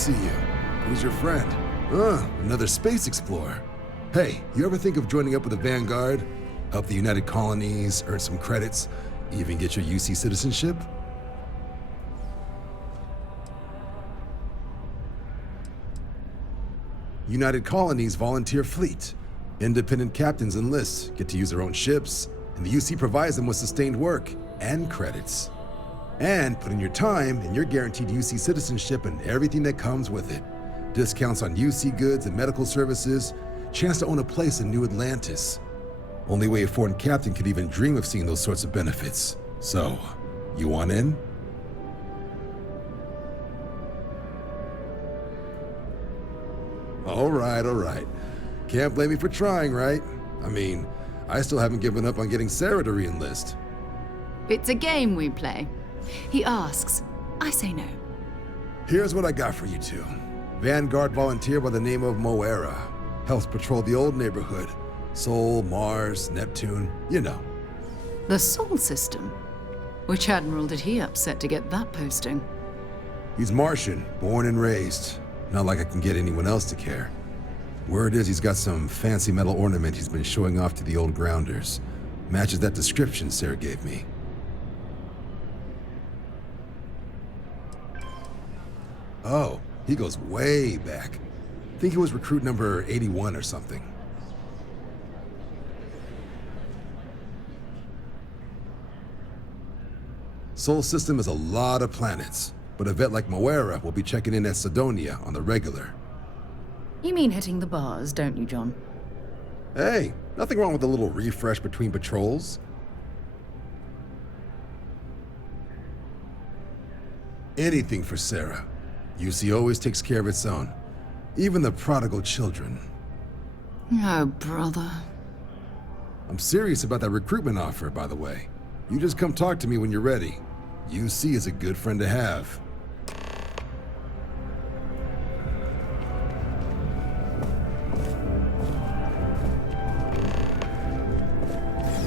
see you. Who's your friend? Another space explorer. Hey, you ever think of joining up with the Vanguard? Help the United Colonies, earn some credits, even get your UC citizenship? United Colonies volunteer fleet. Independent captains enlist, get to use their own ships, and the UC provides them with sustained work and credits. And put in your time, and you're guaranteed UC citizenship and everything that comes with it. Discounts on UC goods and medical services, chance to own a place in New Atlantis. Only way a foreign captain could even dream of seeing those sorts of benefits. So, you want in? All right. Can't blame me for trying, right? I mean, I still haven't given up on getting Sarah to re-enlist. It's a game we play. He asks, I say no. Here's what I got for you two. Vanguard volunteer by the name of Moera. Helps patrol the old neighborhood. Sol, Mars, Neptune, you know. The Sol system? Which admiral did he upset to get that posting? He's Martian, born and raised. Not like I can get anyone else to care. Word is he's got some fancy metal ornament he's been showing off to the old grounders. Matches that description Sarah gave me. Oh, he goes way back. Think he was recruit number 81 or something. Sol system is a lot of planets, but a vet like Moera will be checking in at Sidonia on the regular. You mean hitting the bars, don't you, John? Hey, nothing wrong with a little refresh between patrols. Anything for Sarah. UC always takes care of its own. Even the prodigal children. Oh, brother. I'm serious about that recruitment offer, by the way. You just come talk to me when you're ready. UC is a good friend to have.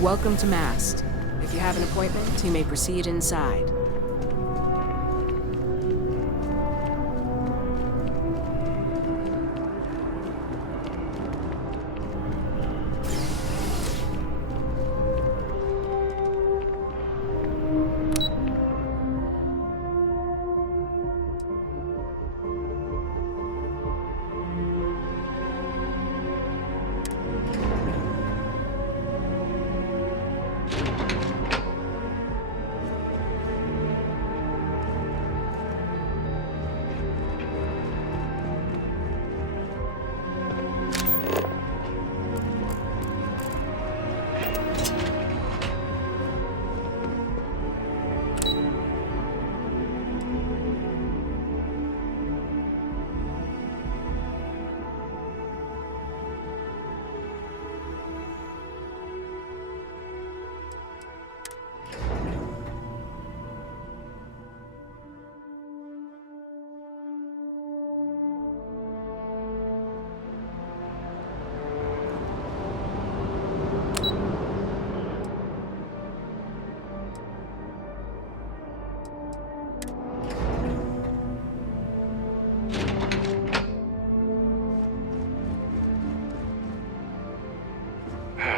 Welcome to Mast. If you have an appointment, you may proceed inside.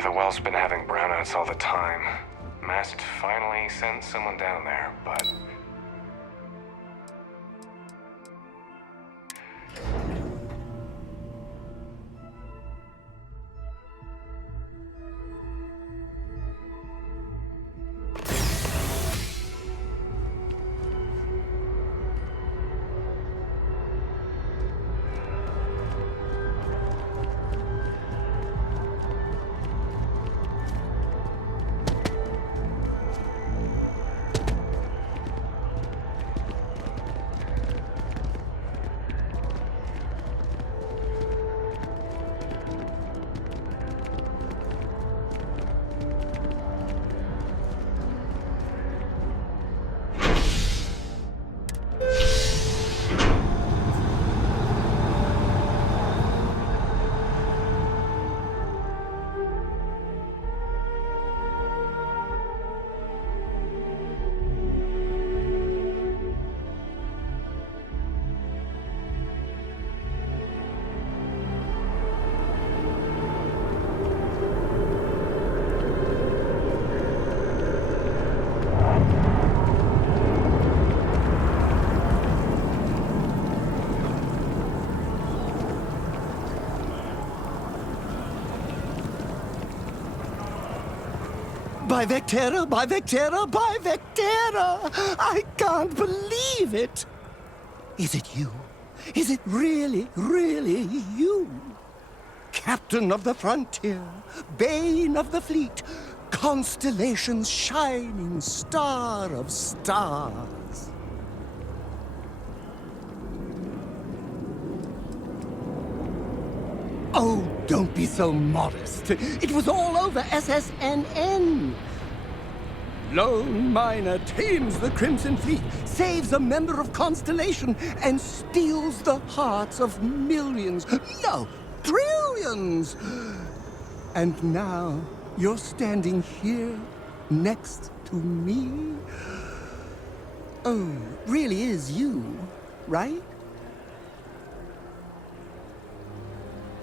The well's been having brownouts all the time. Mast finally sent someone down there, but... By Vectera, by Vectera, by Vectera! I can't believe it! Is it you? Is it really, really you? Captain of the frontier, bane of the fleet, Constellation's shining star of stars. Oh, don't be so modest. It was all over SSNN. Lone miner tames the Crimson Fleet, saves a member of Constellation, and steals the hearts of millions, no, trillions. And now you're standing here next to me. Oh, really is you, right?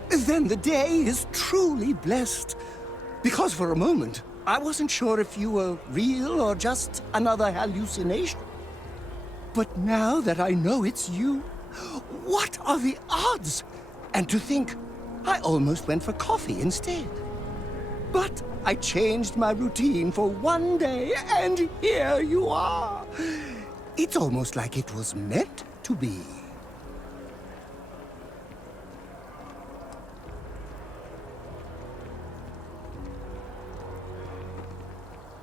Then the day is truly blessed. Because for a moment, I wasn't sure if you were real or just another hallucination. But now that I know it's you, what are the odds? And to think, I almost went for coffee instead. But I changed my routine for one day, and here you are. It's almost like it was meant to be.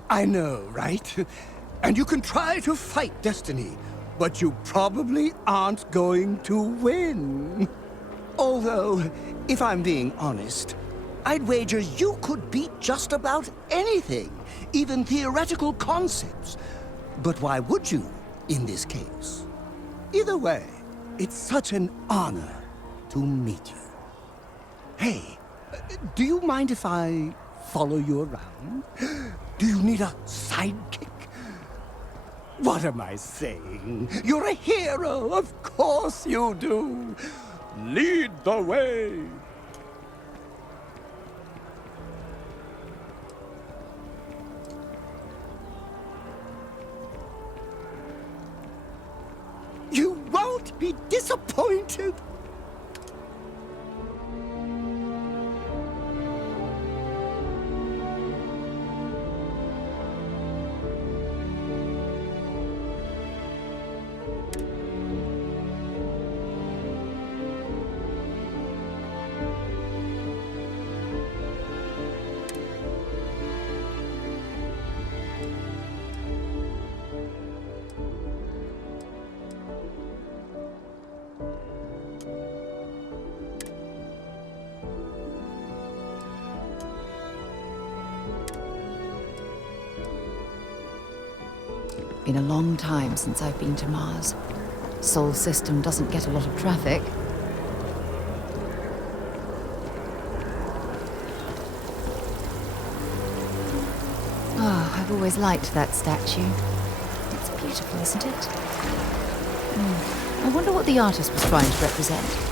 I know, right? And you can try to fight destiny, but you probably aren't going to win. Although, if I'm being honest, I'd wager you could beat just about anything, even theoretical concepts. But why would you, in this case? Either way, it's such an honor to meet you. Hey, do you mind if I follow you around? Do you need a sidekick? What am I saying? You're a hero, of course you do. Lead the way. You won't be disappointed. Been a long time since I've been to Mars. Sol system doesn't get a lot of traffic. Ah, I've always liked that statue. It's beautiful, isn't it? I wonder what the artist was trying to represent.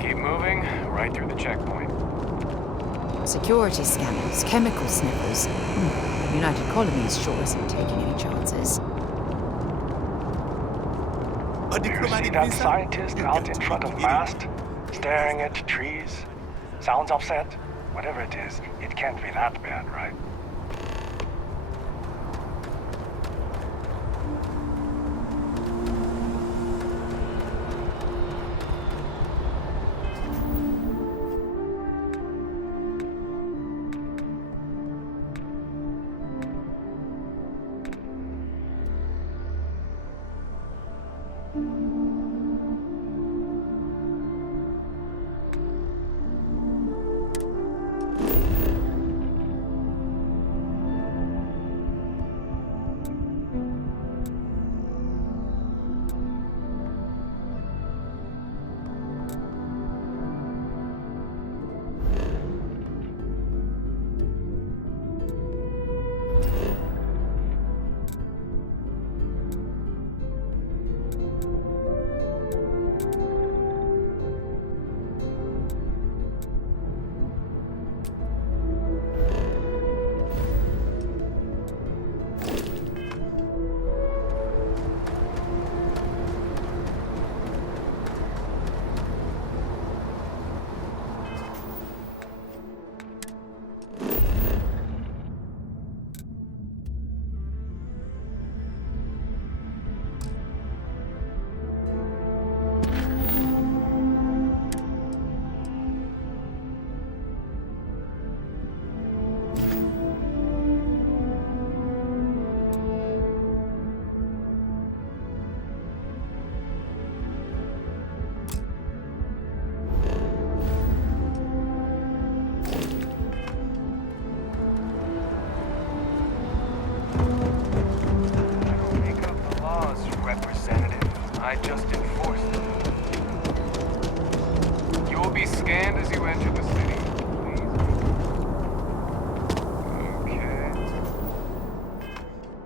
Keep moving, right through the checkpoint. Security scanners, chemical sniffers. United Colonies sure isn't taking any chances. Do you see that scientist out in front of mast, staring at trees? Sounds upset? Whatever it is, it can't be that bad, right? I just enforced them. You will be scanned as you enter the city. Please.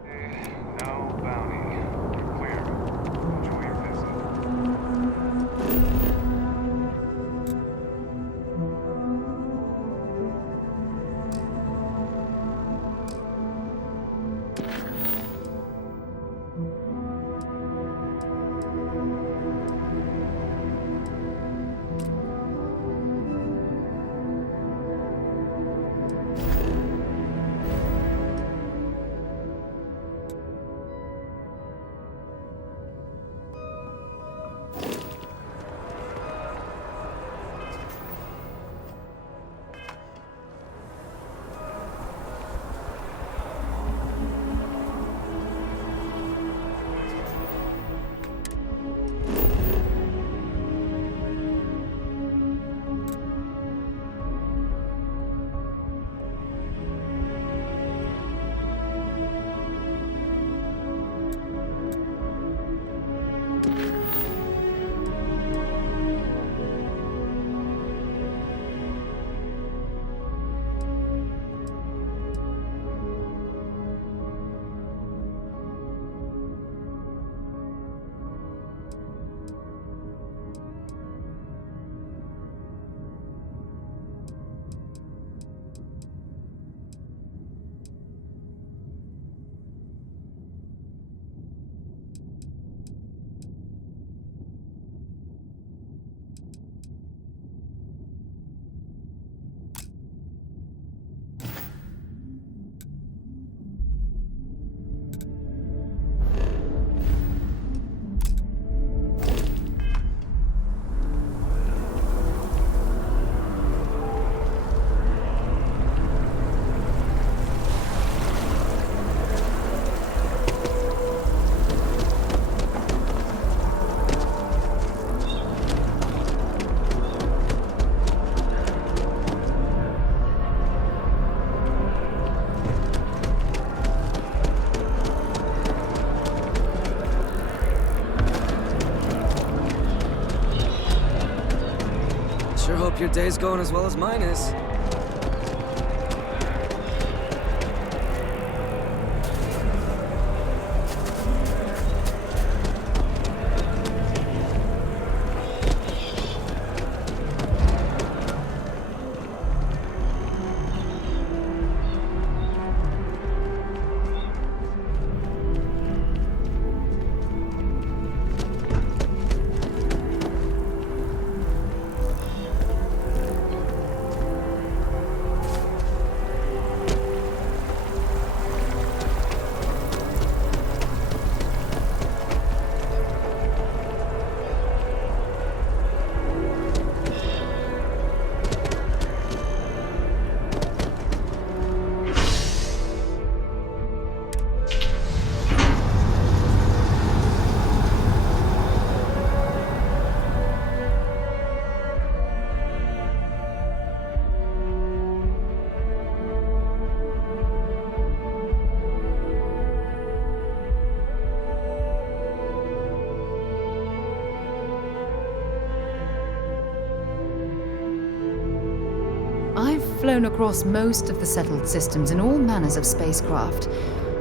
Okay. No bounty. You're clear. Enjoy your visit. Sure hope your day's going as well as mine is. I've flown across most of the settled systems in all manners of spacecraft,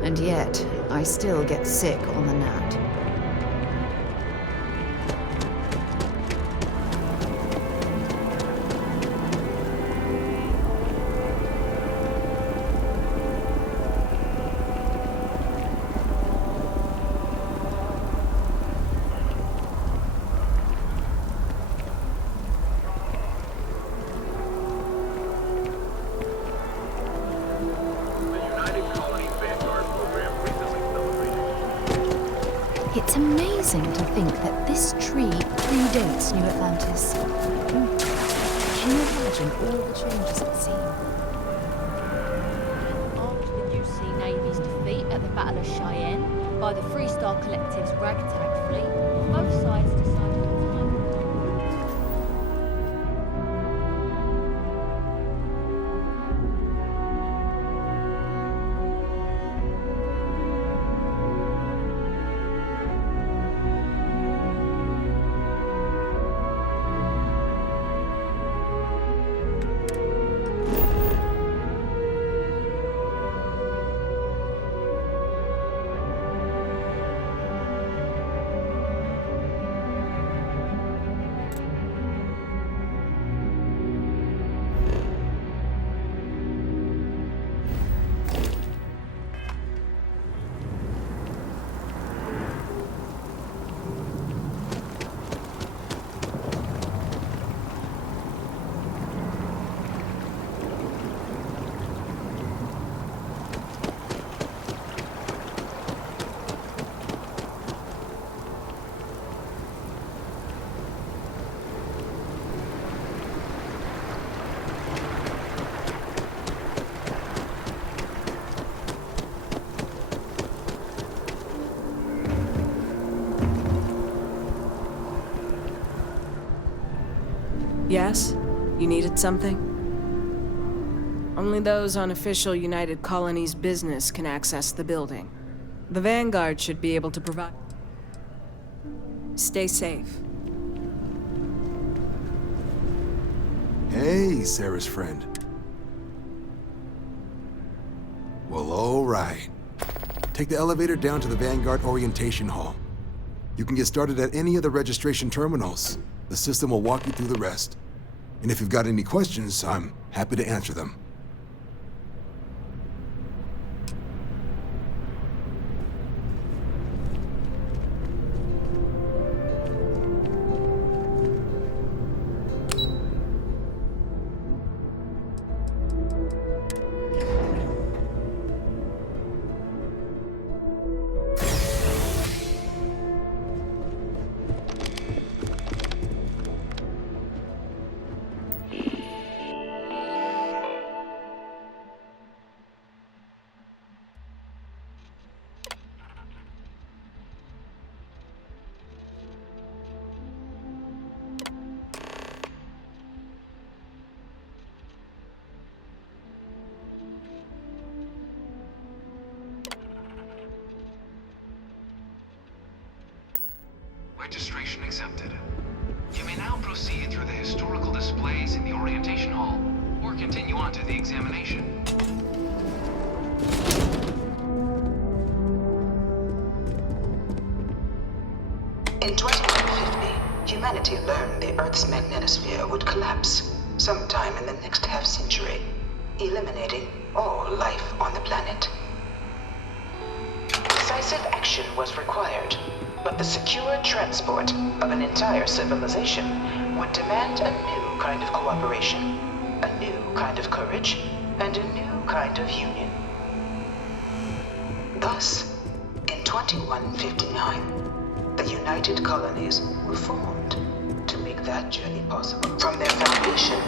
and yet I still get sick on the gnat. It's amazing to think that this tree predates New Atlantis. Can you imagine all the changes it's seen? After the UC Navy's defeat at the Battle of Cheyenne by the Freestar Collective's ragtag fleet, both sides decided to Yes? You needed something? Only those on official United Colonies business can access the building. The Vanguard should be able to provide... Stay safe. Hey, Sarah's friend. Well, all right. Take the elevator down to the Vanguard Orientation Hall. You can get started at any of the registration terminals. The system will walk you through the rest. And if you've got any questions, I'm happy to answer them. Registration accepted. You may now proceed through the historical displays in the orientation hall, or continue on to the examination. In 2150, humanity learned the Earth's magnetosphere would collapse sometime in the next half-century, eliminating all life on the planet. Decisive action was required, but the secure transport of an entire civilization would demand a new kind of cooperation, a new kind of courage, and a new kind of union. Thus, in 2159, the United Colonies were formed to make that journey possible. From their foundation,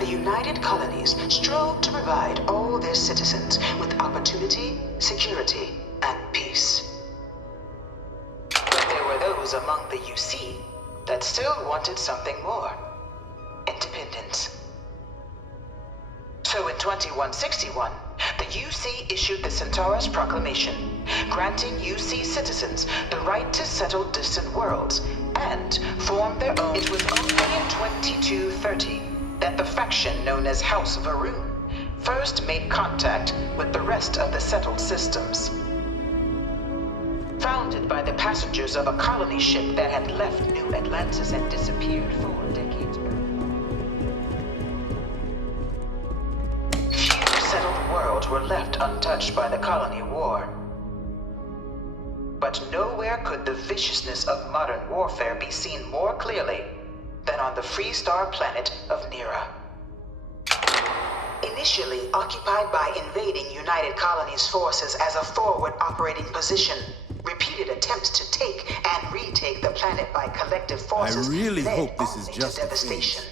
the United Colonies strove to provide all their citizens with opportunity, security, and peace. Among the UC that still wanted something more. Independence. So in 2161, the UC issued the Centaurus Proclamation, granting UC citizens the right to settle distant worlds and form their own. It was only in 2230 that the faction known as House Varun first made contact with the rest of the settled systems. Founded by the passengers of a colony ship that had left New Atlantis and disappeared 4 decades earlier. Few settled worlds were left untouched by the colony war. But nowhere could the viciousness of modern warfare be seen more clearly than on the Freestar planet of Nira. Initially occupied by invading United Colonies forces as a forward operating position, repeated attempts to take and retake the planet by collective forces I really led hope this is only just to devastation.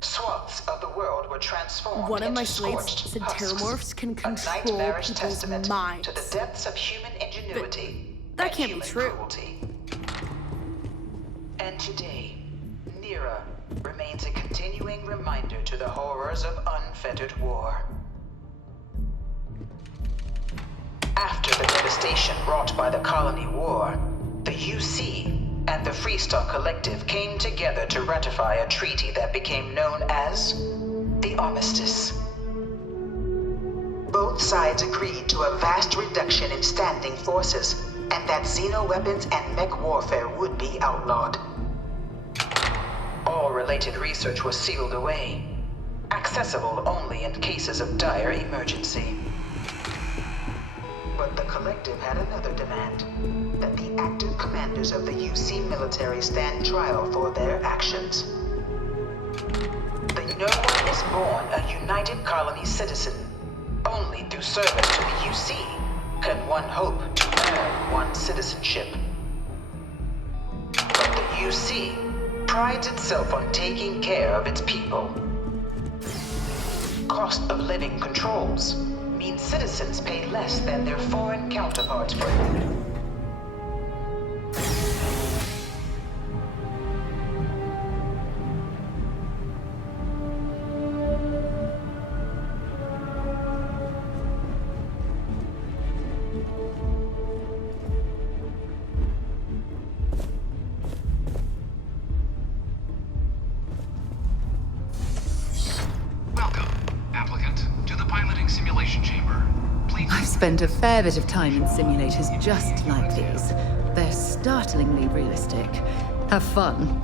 Swaths of the world were transformed One of my into slates scorched said husks, terramorphs can a control nightmarish people's testament minds. to the depths of human ingenuity That and can't be human true. cruelty. And today, Nira remains a continuing reminder to the horrors of unfettered war. After the devastation wrought by the colony war, the UC and the Freestar Collective came together to ratify a treaty that became known as the Armistice. Both sides agreed to a vast reduction in standing forces, and that xeno-weapons and mech warfare would be outlawed. All related research was sealed away, accessible only in cases of dire emergency. But the Collective had another demand, that the active commanders of the UC military stand trial for their actions. No one is born a United Colony citizen. Only through service to the UC can one hope to earn one's citizenship. But the UC prides itself on taking care of its people. Cost of living controls means citizens pay less than their foreign counterparts for food. spent a fair bit of time in simulators just like these. They're startlingly realistic. Have fun.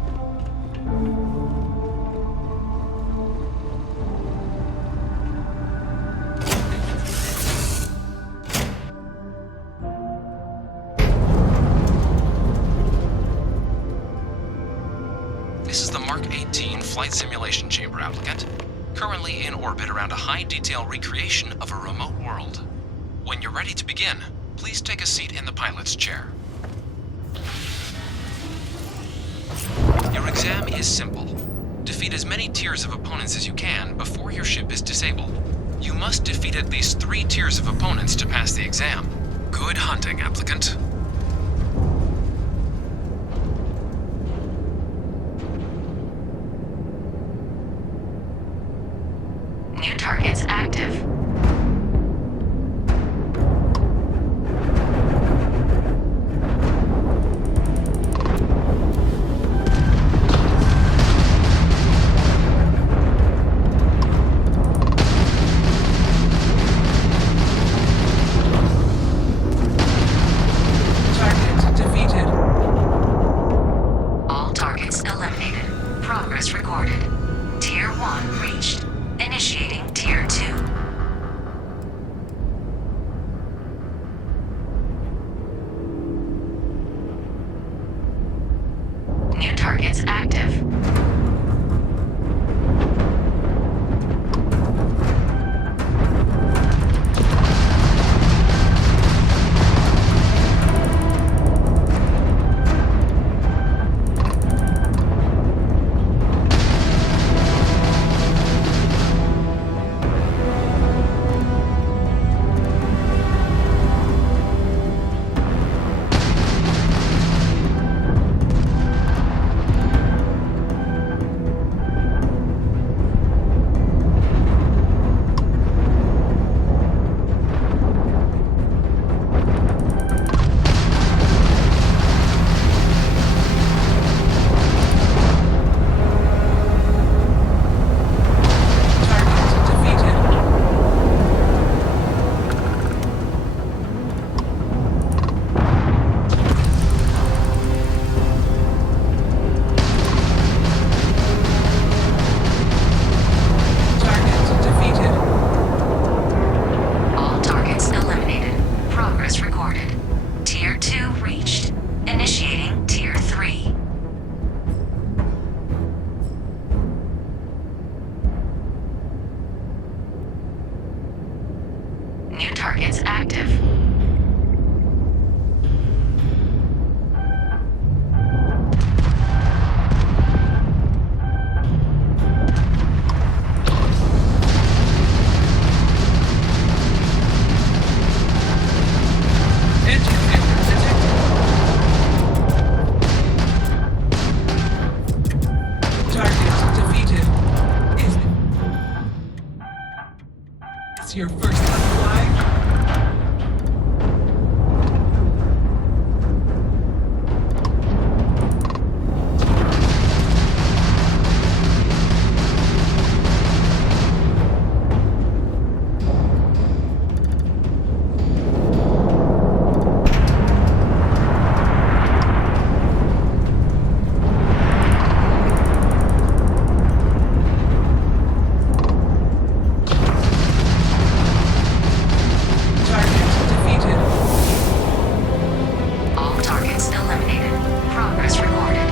This is the Mark 18 Flight Simulation Chamber applicant, currently in orbit around a high-detail recreation of a remote world. When you're ready to begin, please take a seat in the pilot's chair. Your exam is simple. Defeat as many tiers of opponents as you can before your ship is disabled. You must defeat at least 3 tiers of opponents to pass the exam. Good hunting, applicant. New targets active. Target defeated. All targets eliminated. Progress recorded. Tier 1 reached. Initiating Tier 2. New targets active. All targets eliminated. Progress recorded. Tier 2 reached. Initiating Tier 3. New targets active. Engine failure detected. Target defeated. It's your first time alive. Target defeated. All targets eliminated. Progress recorded.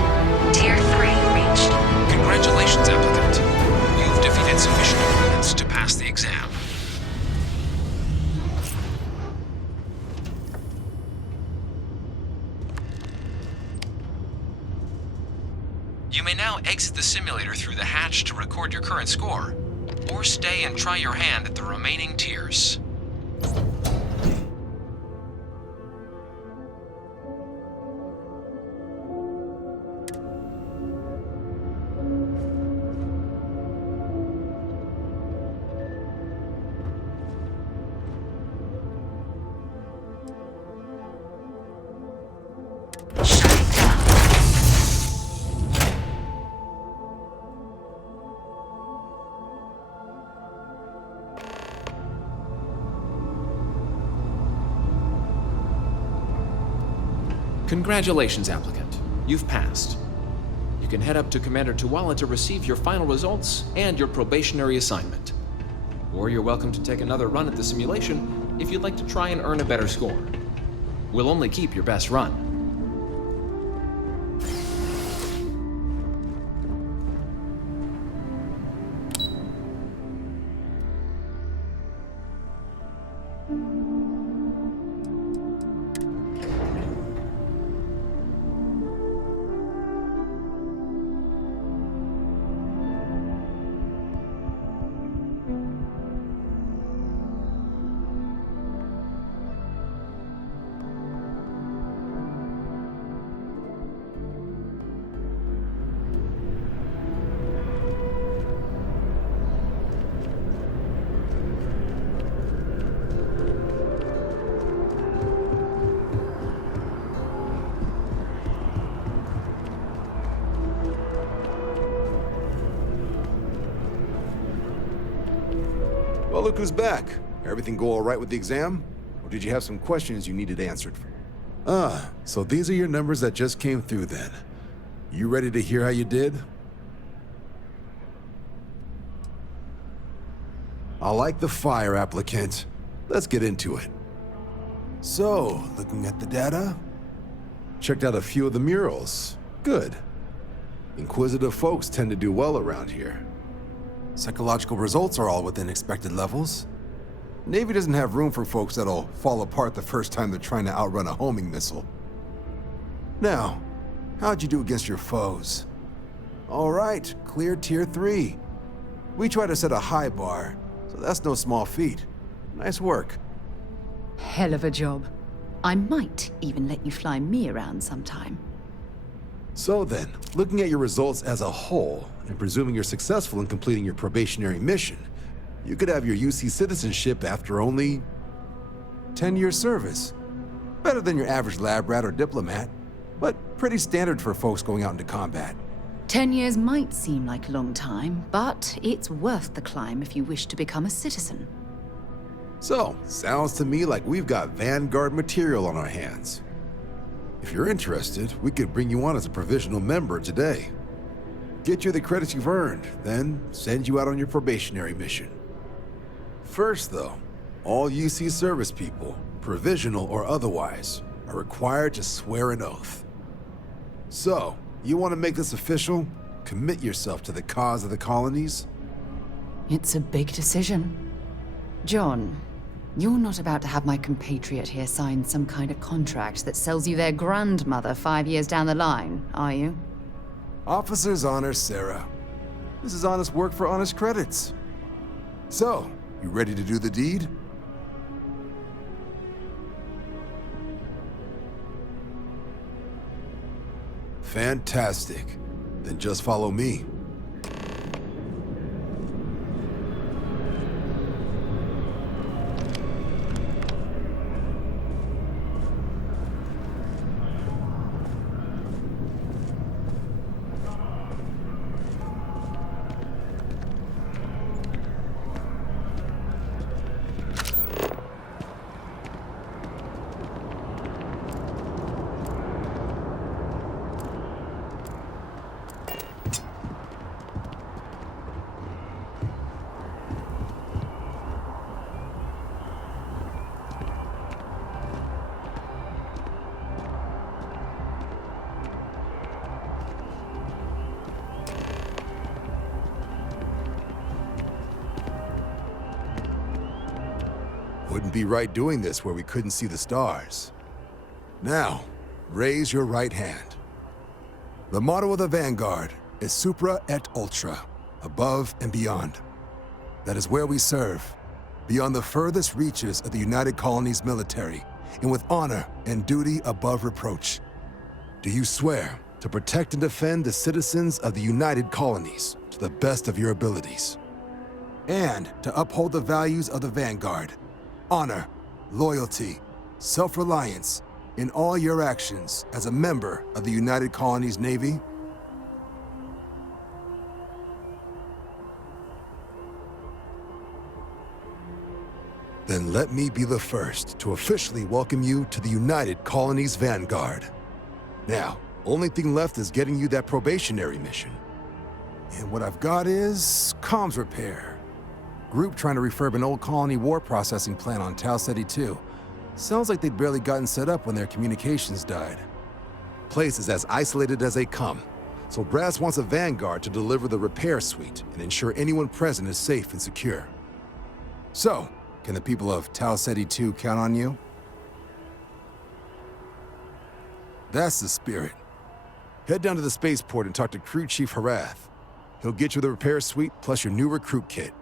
Tier 3 reached. Congratulations, applicant. You've defeated sufficient opponents to pass the exam. You may now exit the simulator through the hatch to record your current score, or stay and try your hand at the remaining tiers. Congratulations, applicant. You've passed. You can head up to Commander Tuwala to receive your final results and your probationary assignment. Or you're welcome to take another run at the simulation if you'd like to try and earn a better score. We'll only keep your best run. Well, look who's back. Everything go all right with the exam? Or did you have some questions you needed answered? So these are your numbers that just came through then. You ready to hear how you did? I like the fire, applicant. Let's get into it. So, looking at the data, checked out a few of the murals. Good. Inquisitive folks tend to do well around here. Psychological results are all within expected levels. Navy doesn't have room for folks that'll fall apart the first time they're trying to outrun a homing missile. Now, how'd you do against your foes? All right, clear tier 3. We try to set a high bar, so that's no small feat. Nice work. Hell of a job. I might even let you fly me around sometime. So then, looking at your results as a whole, and presuming you're successful in completing your probationary mission, you could have your UC citizenship after only 10 years service. Better than your average lab rat or diplomat, but pretty standard for folks going out into combat. 10 years might seem like a long time, but it's worth the climb if you wish to become a citizen. So, sounds to me like we've got Vanguard material on our hands. If you're interested, we could bring you on as a provisional member today. Get you the credits you've earned, then send you out on your probationary mission. First though, all UC service people, provisional or otherwise, are required to swear an oath. So, you want to make this official? Commit yourself to the cause of the colonies? It's a big decision. John, you're not about to have my compatriot here sign some kind of contract that sells you their grandmother 5 years down the line, are you? Officer's honor, Sarah. This is honest work for honest credits. So, you ready to do the deed? Fantastic. Then just follow me. Wouldn't be right doing this where we couldn't see the stars. Now, raise your right hand. The motto of the Vanguard is Supra et Ultra, above and beyond. That is where we serve, beyond the furthest reaches of the United Colonies military, and with honor and duty above reproach. Do you swear to protect and defend the citizens of the United Colonies to the best of your abilities? And to uphold the values of the Vanguard, honor, loyalty, self-reliance in all your actions as a member of the United Colonies Navy? Then let me be the first to officially welcome you to the United Colonies Vanguard. Now, only thing left is getting you that probationary mission. And what I've got is comms repair. Group trying to refurb an old colony war processing plant on Tau Ceti 2. Sounds like they'd barely gotten set up when their communications died. Place is as isolated as they come, so Brass wants a vanguard to deliver the repair suite and ensure anyone present is safe and secure. So, can the people of Tau Ceti 2 count on you? That's the spirit. Head down to the spaceport and talk to Crew Chief Harath. He'll get you the repair suite plus your new recruit kit.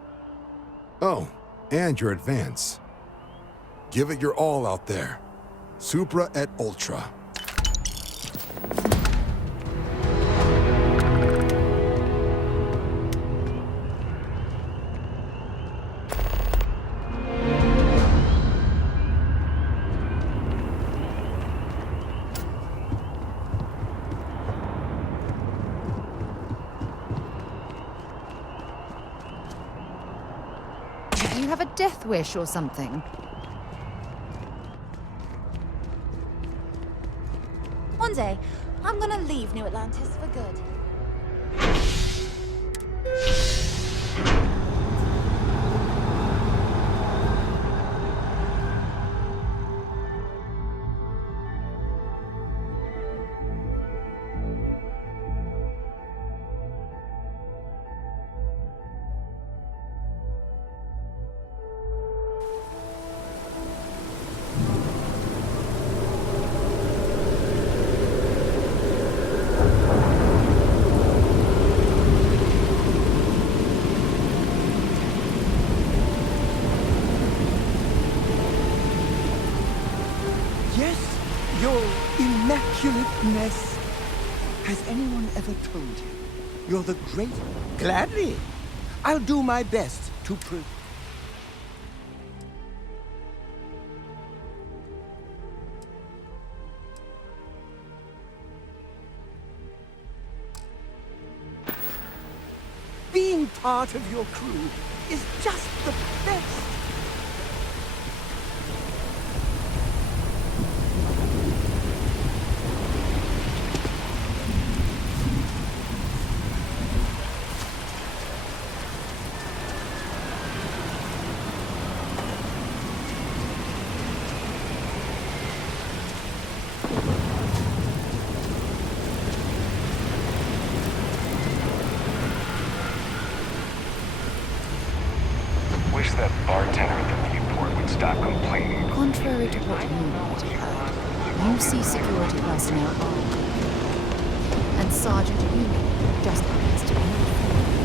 Oh, and your advance. Give it your all out there. Supra et Ultra. Do you have a death wish or something? One day, I'm gonna leave New Atlantis for good. Your immaculateness. Has anyone ever told you you're the great? Gladly. I'll do my best to prove. Being part of your crew is just the best. Wish that bartender at the viewport would stop complaining. Contrary to what you might have heard, UC security personnel are. And Sergeant Union just happens to be informed.